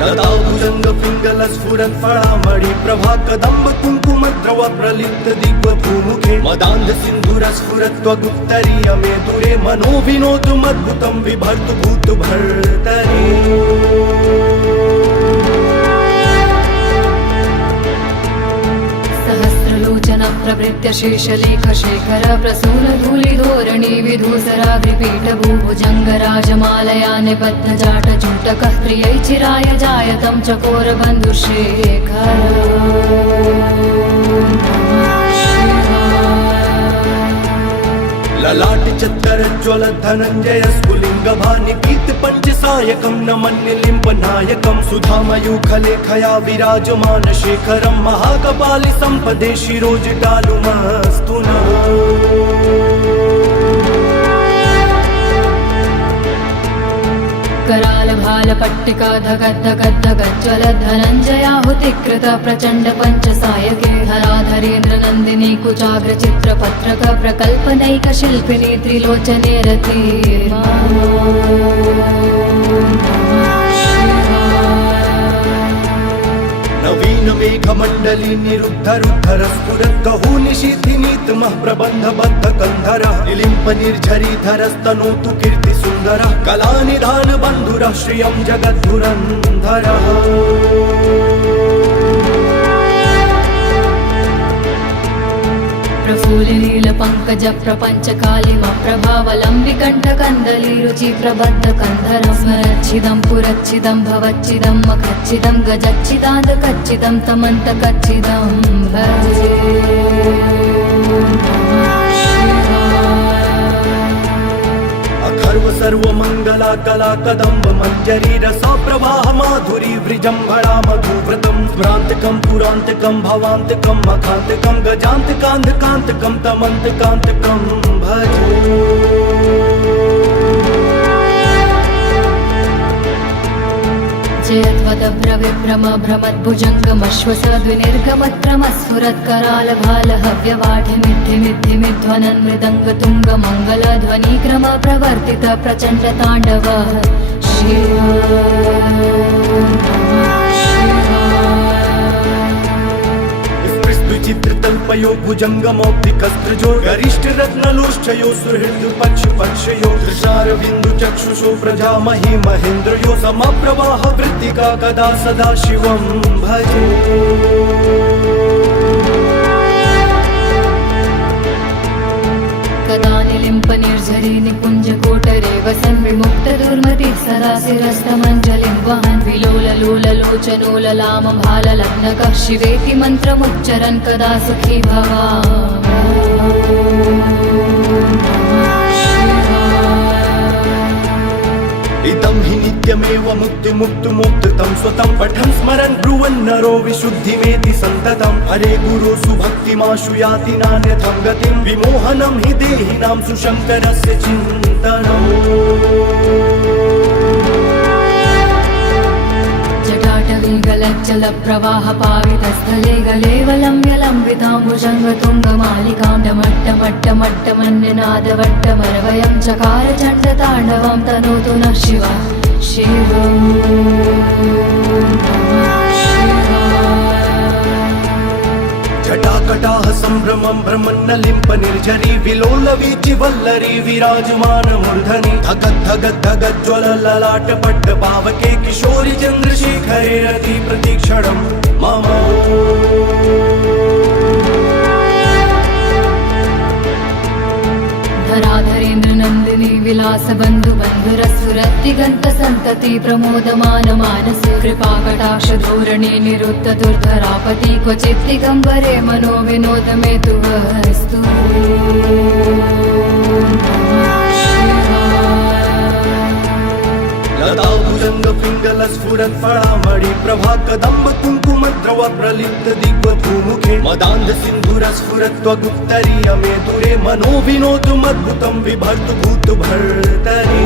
लताभुजङ्ग पिङ्गलस्फुरत् फलामणि प्रभा कदम्ब कुङ्कुमद्रव प्रलिप्त दिग्वभूमुखे मदान्ध सिन्धुरस्फुरत्वगुप्तरीय मे दूरे मनो विनोदुमद्भुतं बिभर्तु भूत भर्तरि सहस्रलोचन प्रभृत्य शेषलेख शेखर प्रसून धूलिधोरणी विधूसराग्रिपीठ भूभुजङ्गराजमालया निबद्ध जाट जूटकः प्रियै चिराय जायतं चकोर बन्धुशेखर ललाट चत्तरज्ज्वल धनञ्जय स्फुलिङ्गभानिपीत पञ्चसायकं न मन्यलिम्प नायकं सुधामयूखलेखया विराजमान शेखरं महाकपालि सम्पदे शिरोजटालुमस्तु नः कराल भाल पट्टिका धगद्धगद्धगज्ज्वल धनञ्जयाहुतिकृत प्रचण्ड पञ्चसायके हराधरेन्द्र नन्दिनी कुचाग्र चित्रपत्रक प्रकल्पनैक शिल्पिनी त्रिलोचने रति नवीन मेघमण्डली निरुद्धरुद्धर स्फुरत् कहू निशीथिनीतमः प्रबन्धबद्ध कन्धरः निलिम्प निर्झरीधरस्तनोतु कीर्तिसुन्दरः कलानिधान बन्धुरः श्रियं जगद्धुरन्धरः प्रफुल्लिनील पङ्कज प्रपञ्च कालिम प्रभावलम्बिकण्ठ कन्दली रुचि प्रबद्ध कन्धरं स्मरच्छिदं पुरच्छिदं भवच्छिदं मखच्छिदं गजच्छिदान्त कच्चिदं तमन्त कच्चिदं भजे अखर्व सर्वमङ्गला कला कदम्ब मञ्जरी रसा प्रवाह माधुरी वृजम्भणा मधुव्रतं स्मरान्तकं पुरान्तकं भवान्तकं मखान्तकं गजान्तकान्धकान्तकं तमन्तकान्तकं भजे जयत्वदभ्रविभ्रम भ्रमद्भुजङ्गमश्वसद्विनिर्गमत्रमस्फुरत्कराल भालहव्यवाढिमिद्धिमिद्धिमिध्वनन् मृदङ्गतुङ्गमङ्गलध्वनिक्रम प्रवर्तित प्रचण्ड ताण्डव शिव चित्रतल्पयो भुजङ्गमौक्तिकस्त्रजो गरिष्ठ रत्नलोष्ठयो सुहृद पक्ष पक्षयो दृशारविन्दु चक्षुषो प्रजामहि महेन्द्रयो समप्रवाह वृत्तिका कदा सदा शिवं भजे कदा निलिम्प निर्झरी निकुञ्ज कोटरे वसन् विमुक्त दुर्मतिः सदा सदा शिरस्तमञ्जलिं वहन् विलोललोललोचनोललामभाललग्नकः शिवेति मन्त्रमुच्चरन् कदा सुखी इदं हि नित्यमेव मुक्तिमुक्तुमुक्तं स्वतं पठन् स्मरन् ब्रुवन् नरो विशुद्धिमेति सन्ततं हरे गुरो सुभक्तिमाशु याति नान्यथं गतिं विमोहनं हि देहिनां सुशङ्करस्य चिन्तनम् जटाटवीगलज्जलप्रवाहपावितस्थले गलेवलम्ब्यलम्बिताम्बुजङ्गतुङ्गमालिकां डमट्टमट्टमट्टमन्यनादवट्टमरवयं चकार चण्डताण्डवं तनोतु नः शिवः जटाकटाः सम्भ्रमं भ्रमन्नलिम्प निर्झरी विलोलवीचि वल्लरी विराजमान मूर्धनि धगद्धगद्धगज्ज्वलललाट पट्टपावके किशोरि चन्द्रशेखरे रति प्रतीक्षणं मम धराधरेन्द्र नन्दिनी विलास बन्धु बन्धुरस्फुरत्तिगन्त सन्तति प्रमोदमान मानसे कृपाकटाक्ष धोरणे निरुद्ध दुर्धरापति क्वचित् दिगम्बरे मनो विनोद मे तु वस्तु लताभुजङ्ग पिङ्गल स्फुरत् फलामणि प्रभा कदम्ब कुङ्कुमद्रव प्रलिप्त दिग्वधूमुखे मदान्ध सिन्धुरस्फुरत् त्वगुत्तरीय मे दुरे मनो विनोदुमद्भुतं बिभर्तु भूत भर्तरि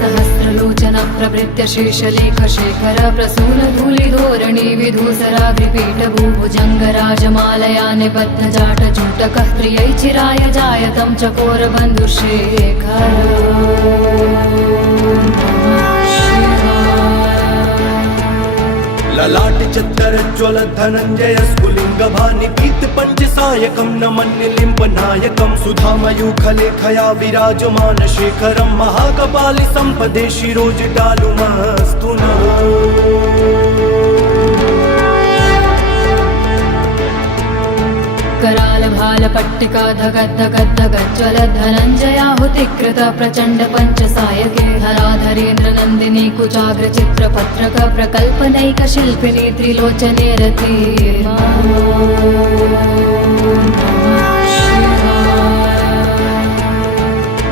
सहस्रलोचन प्रभृत्य शेषलेख शेखर प्रसून धूलिधोरणी विधूसराग्रिपीठ भूभुजङ्गराजमालया निबद्धजाट जूटकः त्रियै चिराय जायतं चकोर बन्धुशेखर ललाट चत्तरज्ज्वल धनञ्जय स्फुलिङ्ग भानिपीत पञ्चसायकं नमन्यलिम्ब नायकं सुधामयूखलेखया विराजमान शेखरं महाकपालि सम्पदे शिरोजटालुमस्तु नः करालभालपट्टिका धगद्धगद्धगज्ज्वल धनञ्जयाहुतिकृत प्रचण्ड पञ्चसायके धराधरेन्द्र नन्दिनी कुचाग्र चित्रपत्रक प्रकल्पनैक शिल्पिनी त्रिलोचने रते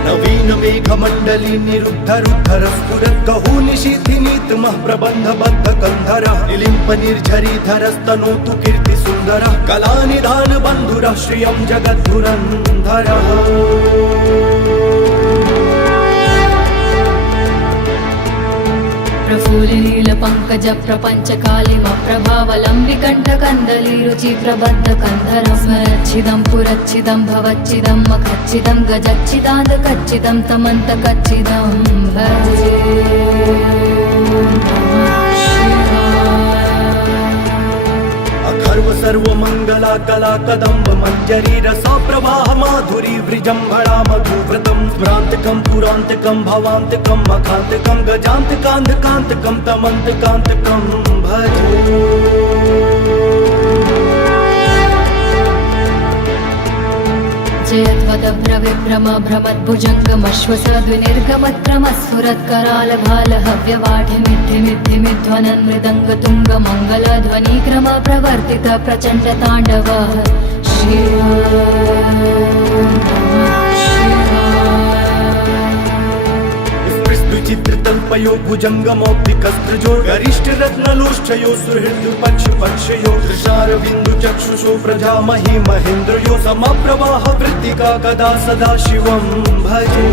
नवीन मेघमण्डली निरुद्धरुद्धर स्फुरत् गहू निशीथिनीतमः प्रबन्धबद्ध कन्धरः निलिम्प निर्झरीधरस्तनोतु कीर्ति सुन्दरः कलानिधान बन्धुरः श्रियं जगद्धुरन्धरः प्रफुल्लिनील पङ्कज प्रपञ्च कालिमप्रभावलम्बिकण्ठ कन्दली रुचि प्रबद्ध कन्धरं स्मरच्छिदं पुरच्छिदं भवच्छिदं मखच्छिदं गजच्छिदान्तकच्छिदं तमन्तकच्छिदं भजे अखर्व सर्वमङ्गला कला कदम्ब मञ्जरी रसा प्रवाह माधुरी वृजम्भणा मधुव्रतं स्मरान्तकं पुरान्तकं भवान्तकं मखान्तकं गजान्तकान्धकान्तकं तमन्तकान्तकं भजे जयत्वदभ्रविभ्रम भ्रमद्भुजङ्गमश्वसद्विनिर्गमत्रमस्फुरत्करालभालहव्यवाढिमिद्धिमिद्धिमिध्वनन् मृदङ्गतुङ्गमङ्गलध्वनिक्रम प्रवर्तित प्रचण्डताण्डवः चित्रतल्पयो भुजङ्गमौक्तिकस्त्रजो गरिष्ठरत्नलोष्ठयो सुहृदपक्षपक्षयो दृशारविन्दुचक्षुषो प्रजामहि महेन्द्रयो समप्रवाह वृत्तिका कदा सदा शिवं भजे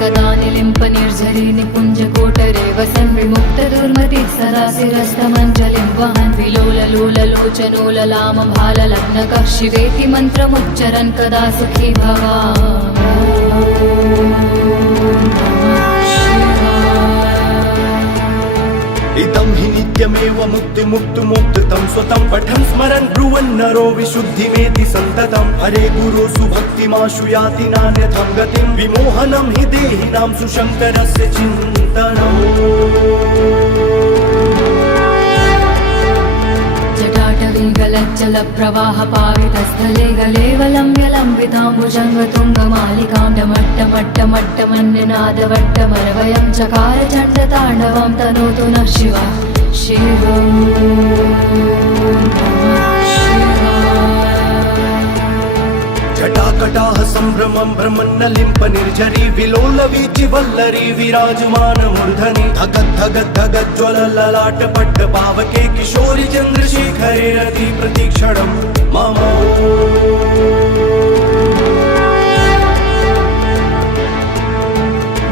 कदा निलिम्प निर्झरी निकुञ्जकोटरे वसन् विमुक्तदुर्मतिः सदा शिरस्तमञ्जलिं वहन् विलोललोललोचनोललामभाललग्नकः शिवेति मन्त्रमुच्चरन् कदा सुखी इदं हि नित्यमेव मुक्तिमुक्तुमुक्तं स्वतं पठन् स्मरन् ब्रुवन् नरो विशुद्धिमेति सन्ततं हरे गुरो सुभक्तिमाशु याति नान्यथं गतिं विमोहनं हि देहिनां सुशङ्करस्य चिन्तनम् जटाटवीगलज्जलप्रवाहपावितस्थले गलेवलम्ब्यलम्बिताम्बुजङ्गतुङ्गमालिकां डमट्टमट्टमट्टमन्यनादवट्टमरवयं चकार चण्डताण्डवं तनोतु नः शिवः शिवं जटाकटाह सम्भ्रमं भ्रमन्नलिम्प निर्झरी विलोल वीचि वल्लरी विराजमान मूर्धनि धगत् धगत् धगत् ज्वल ललाट पट्ट पावके किशोरि चन्द्रशेखरे रति प्रतीक्षणं मम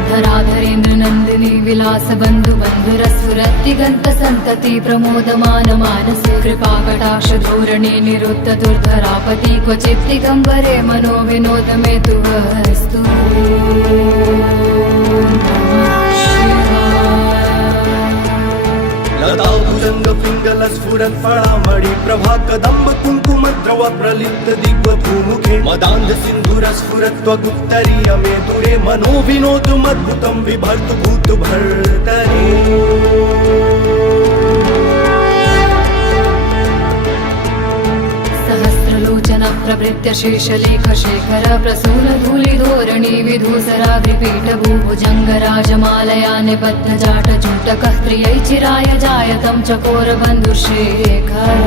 धराधरेन्द्र नन्दिनी विलास बन्धु बन्धुरस्फुरत्तिगन्त सन्तति प्रमोदमान मानसे कृपाकटाक्ष धोरणे निरुद्ध दुर्धरापति क्वचित् दिगम्बरे मनो विनोद मे तु वस्तु लताभुजङ्ग पिङ्गल स्फुरत् फलामणि प्रभा कदम्ब कुङ्कुम द्रव प्रलिप्त दिग्व भूमुखे मदान्ध सिन्धुर स्फुरत् त्वगुत्तरीय मे दुरे मनो विनोदमद्भुतं बिभर्तु भूत भर्तरि सहस्रलोचन प्रभृत्य शेषलेख शेखर प्रसून धूलिधोरणी विधूसराग्रिपीठ भूभुजङ्गराजमालया निबद्ध जाट जूटकः त्रियै चिराय जायतं चकोर बन्धुशेखर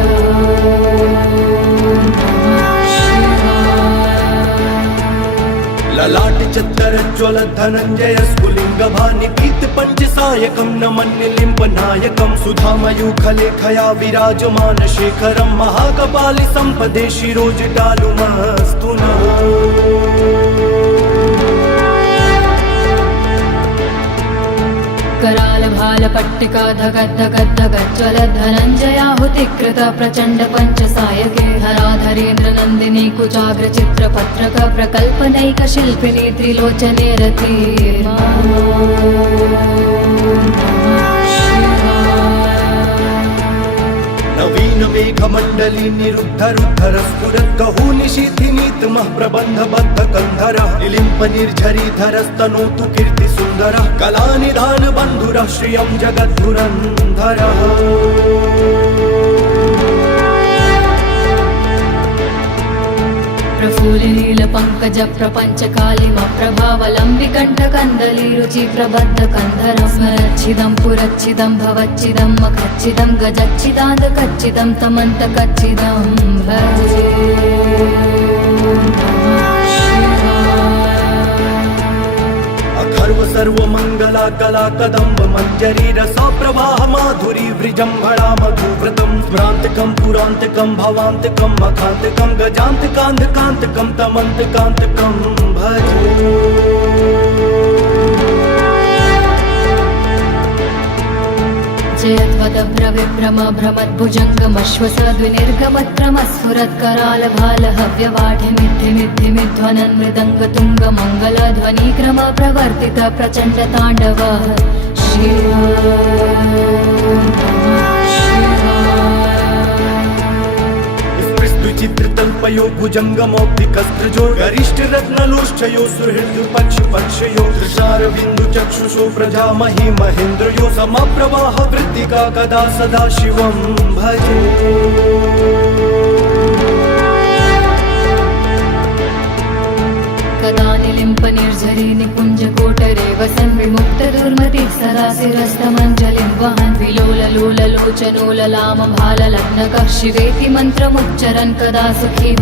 ललाट चत्तर ज्वल धनञ्जय स्फुलिङ्ग भानि पीत पञ्चसायकं नमन्यलिम्ब नायकं सुधामयूखलेखया विराजमान शेखरं महाकपालि सम्पदे शिरोजटालुमस्तु नः कराल भाल पट्टिका धगद् धगद् धगद् ज्वलद् धनञ्जयाहुतिकृत प्रचण्ड पञ्चसायके धराधरेन्द्र नन्दिनी कुचाग्र चित्रपत्रक प्रकल्पनैक शिल्पिनी त्रिलोचने रति नवीन मेघमण्डली निरुद्ध रुद्धर स्फुरत् कहू निशीथिनीतमः प्रबन्ध बद्ध कन्धरः निलिम्प निर्झरी धरस्तनोतु कीर्ति सुन्दरः कलानिधान बन्धुरः श्रियं जगद्धुरन्धरः प्रफुल्लिनील पङ्कज प्रपञ्च कालिम प्रभावलम्बिकण्ठ कन्दली रुचि प्रबद्ध कन्धरं स्मरच्छिदं पुरच्छिदं भवच्छिदं मखच्छिदं गजच्छिदान्त कच्चिदं तमन्त कच्चिदं भजे अखर्व सर्वमङ्गला कला कदम्ब मञ्जरी रसा प्रवाह माधुरी वृजम्भणा मधुव्रतं स्मरान्तकं पुरान्तकं भवान्तकं मखान्तकं गजान्तकान्धकान्तकं तमन्तकान्तकं भजे जयत्वदभ्रविभ्रम भ्रमद्भुजङ्गमश्वसद्विनिर्गमत्क्रमस्फुरत्कराल भाल हव्यवाढिमिद्धिमिद्धिमिध्वनन् मृदङ्गतुङ्ग मङ्गलध्वनिक्रम प्रवर्तित प्रचण्ड ताण्डव चित्रतल्पयो भुजङ्गमौक्तिकस्त्रजो गरिष्ठ रत्नलोष्ठयो सुहृद पक्ष पक्षयो दृशारविन्दु चक्षुषो प्रजामहि महेन्द्रयो समप्रवाह वृत्तिका कदा सदा शिवं भजे कदा निलिम्प निर्झरी निकुञ्ज कोटरे वसन् विमुक्त दुर्मतिः सदा शिरस्तमञ्जलिं वहन् विलोललोललोचनोललाम भाललग्नकः शिवेति मन्त्रमुच्चरन् कदा सुखी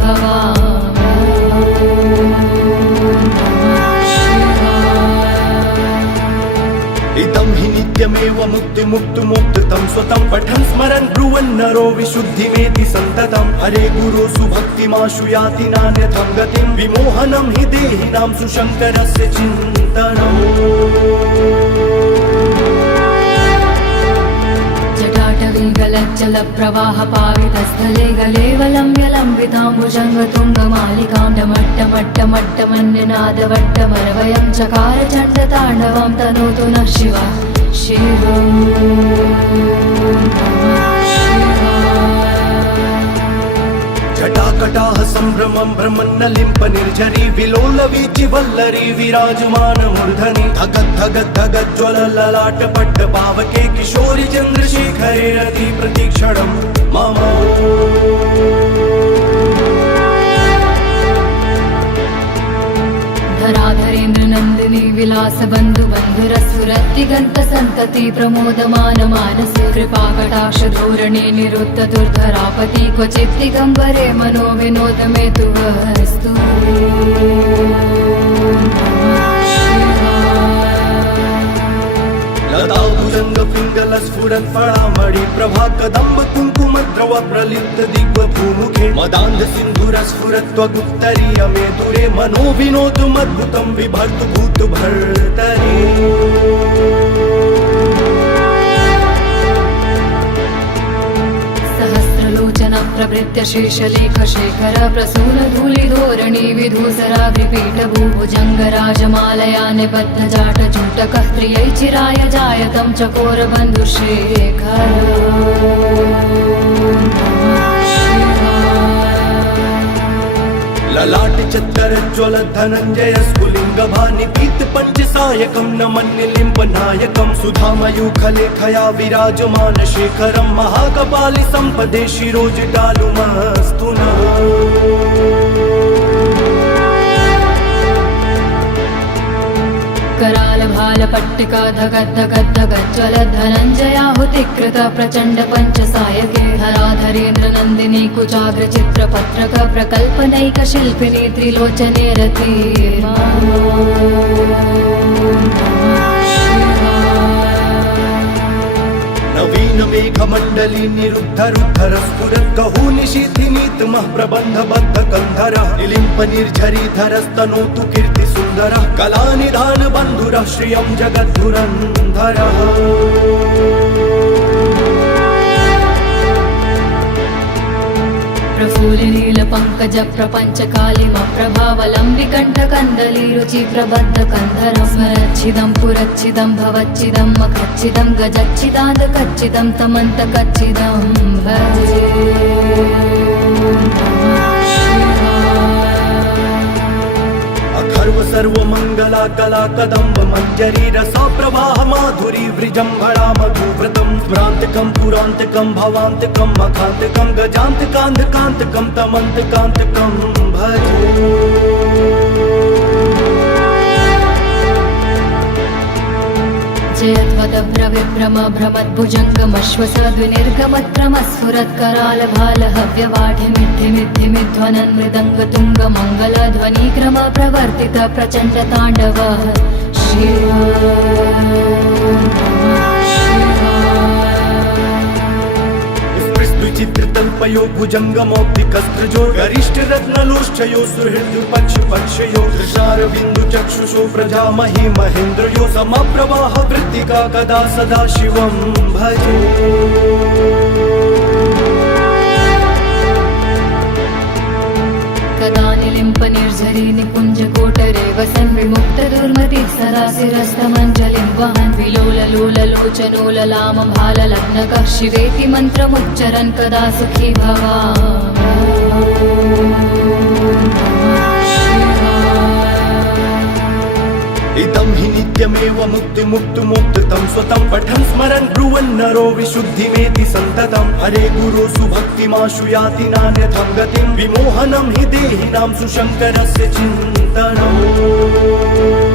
इदं हि नित्यमेव मुक्तिमुक्तुमुक्तं स्वतं पठन् स्मरन् ब्रुवन् नरो विशुद्धिमेति सन्ततं हरे गुरो सुभक्तिमाशु याति नान्यथं गतिं विमोहनं हि देहिनां सुशङ्करस्य चिन्तनम् जटाटवीगलज्जलप्रवाहपावितस्थले गलेवलम्ब्यलम्बिताम्बुजङ्गतुङ्गमालिकां डमट्टमट्टमट्टमन्यनादवट्टमरवयं चकार चण्डताण्डवं तनोतु नः शिवः शिवं जटाकटाह सम्भ्रमं भ्रमन्नलिम्प निर्झरी विलोल वीचि वल्लरी विराजमान मूर्धनि धगत् धगत् धगत् ज्वल ललाट पट्ट पावके किशोरि चन्द्रशेखरे रति प्रतीक्षणं मम धराधरेन्द्र नन्दिनी विलास बन्धु बन्धुरस्फुरद्दिगन्त सन्तति प्रमोदमान मानसे कृपाकटाक्ष धोरणे निरुद्ध दुर्धरापति क्वचित् दिगम्बरे मनो विनोद मे तु वस्तु लताभुजंग पिंगल स्फुरत् फळामणि प्रभा कदम्ब कुङ्कुम द्रव प्रलिप्त दिग्व भूमुखे मदान्ध सिन्धुर स्फुरत् त्वगुत्तरीय मे दुरे मनो विनोदमद्भुतं बिभर्तु भूत भर्तरि सहस्रलोचन प्रभृत्य शेषलेख शेखर प्रसून धूलिधोरणी विधूसराग्रिपीठ भूभुजङ्ग राजमालया निबद्ध जाट जूटकः त्रियै चिराय जायतं चकोर बन्धुशेखर ललाट चत्तर ज्वल धनञ्जय स्फुलिङ्ग भानि पीत पञ्चसायकं नमन्निलिम्ब नायकं सुधामयूखलेखया विराजमान शेखरं महाकपालि सम्पदे शिरोजटालुमस्तु नः कराल भाल पट्टिका धगद्धगद्धगज्ज्वल धनञ्जयाहुतिकृत प्रचण्ड पञ्चसायके धराधरेन्द्र नन्दिनी कुचाग्र चित्रपत्रक प्रकल्पनैक शिल्पिनी त्रिलोचने रति नवीन मेघमण्डली निरुद्ध रुद्धर स्फुरत् गहू निशीथिनीतमः प्रबन्ध बद्ध कन्धरः निलिम्प निर्झरीधरस्तनोतु कीर्ति सुन्दरः कलानिधान बन्धुरः श्रियं जगद्धुरन्धरः प्रफुल्लिनील पङ्कज प्रपञ्च कालिम प्रभावलम्बिकण्ठ कन्दली रुचि प्रबद्ध कन्धरं स्मरच्छिदं पुरच्छिदं भवच्छिदं मखच्छिदं गजच्छिदान्त कच्चिदं तमन्त कच्चिदं भजे अखर्व सर्वमङ्गला कला कदम्ब मञ्जरी रसा प्रवाह माधुरी वृजम्भणा मधुव्रतं स्मरान्तकं पुरान्तकं भवान्तकं मखान्तकं गजान्तकान्धकान्तकं तमन्तकान्तकं भजे जयध्वदभ्रविभ्रम भ्रमद्भुजङ्गमश्वसद्विनिर्गमत्रमस्फुरत्कराल भाल हव्यवाढिमिद्धिमिद्धिमिध्वनन् मृदङ्ग तुङ्ग मङ्गलध्वनिक्रम प्रवर्तित प्रचण्ड ताण्डव चित्रतल्पयो भुजङ्गमौक्तिकस्त्रजो गरिष्ठ रत्नलोष्ठयो सुहृद्पक्षपक्षयो दृशारविन्दु चक्षुषो प्रजामहि महेन्द्रयो समप्रवाह वृत्तिका कदा सदा शिवं भजे कदा निलिम्प निर्झरी निकुञ्ज कोटरे वसन् विमुक्त दुर्मतिः सरासिरस्तमञ्जलिं वहन् विलोललोललोचनोललाम भाललग्नकः शिवेति मन्त्रमुच्चरन् कदा सुखी इदं हि नित्यमेव मुक्तिमुक्तुमुक्तं स्वतं पठन् स्मरन् ब्रुवन् नरो विशुद्धिमेति सन्ततं हरे गुरो सुभक्तिमाशु याति नान्यथं गतिं विमोहनं हि देहिनां सुशङ्करस्य चिन्तनम्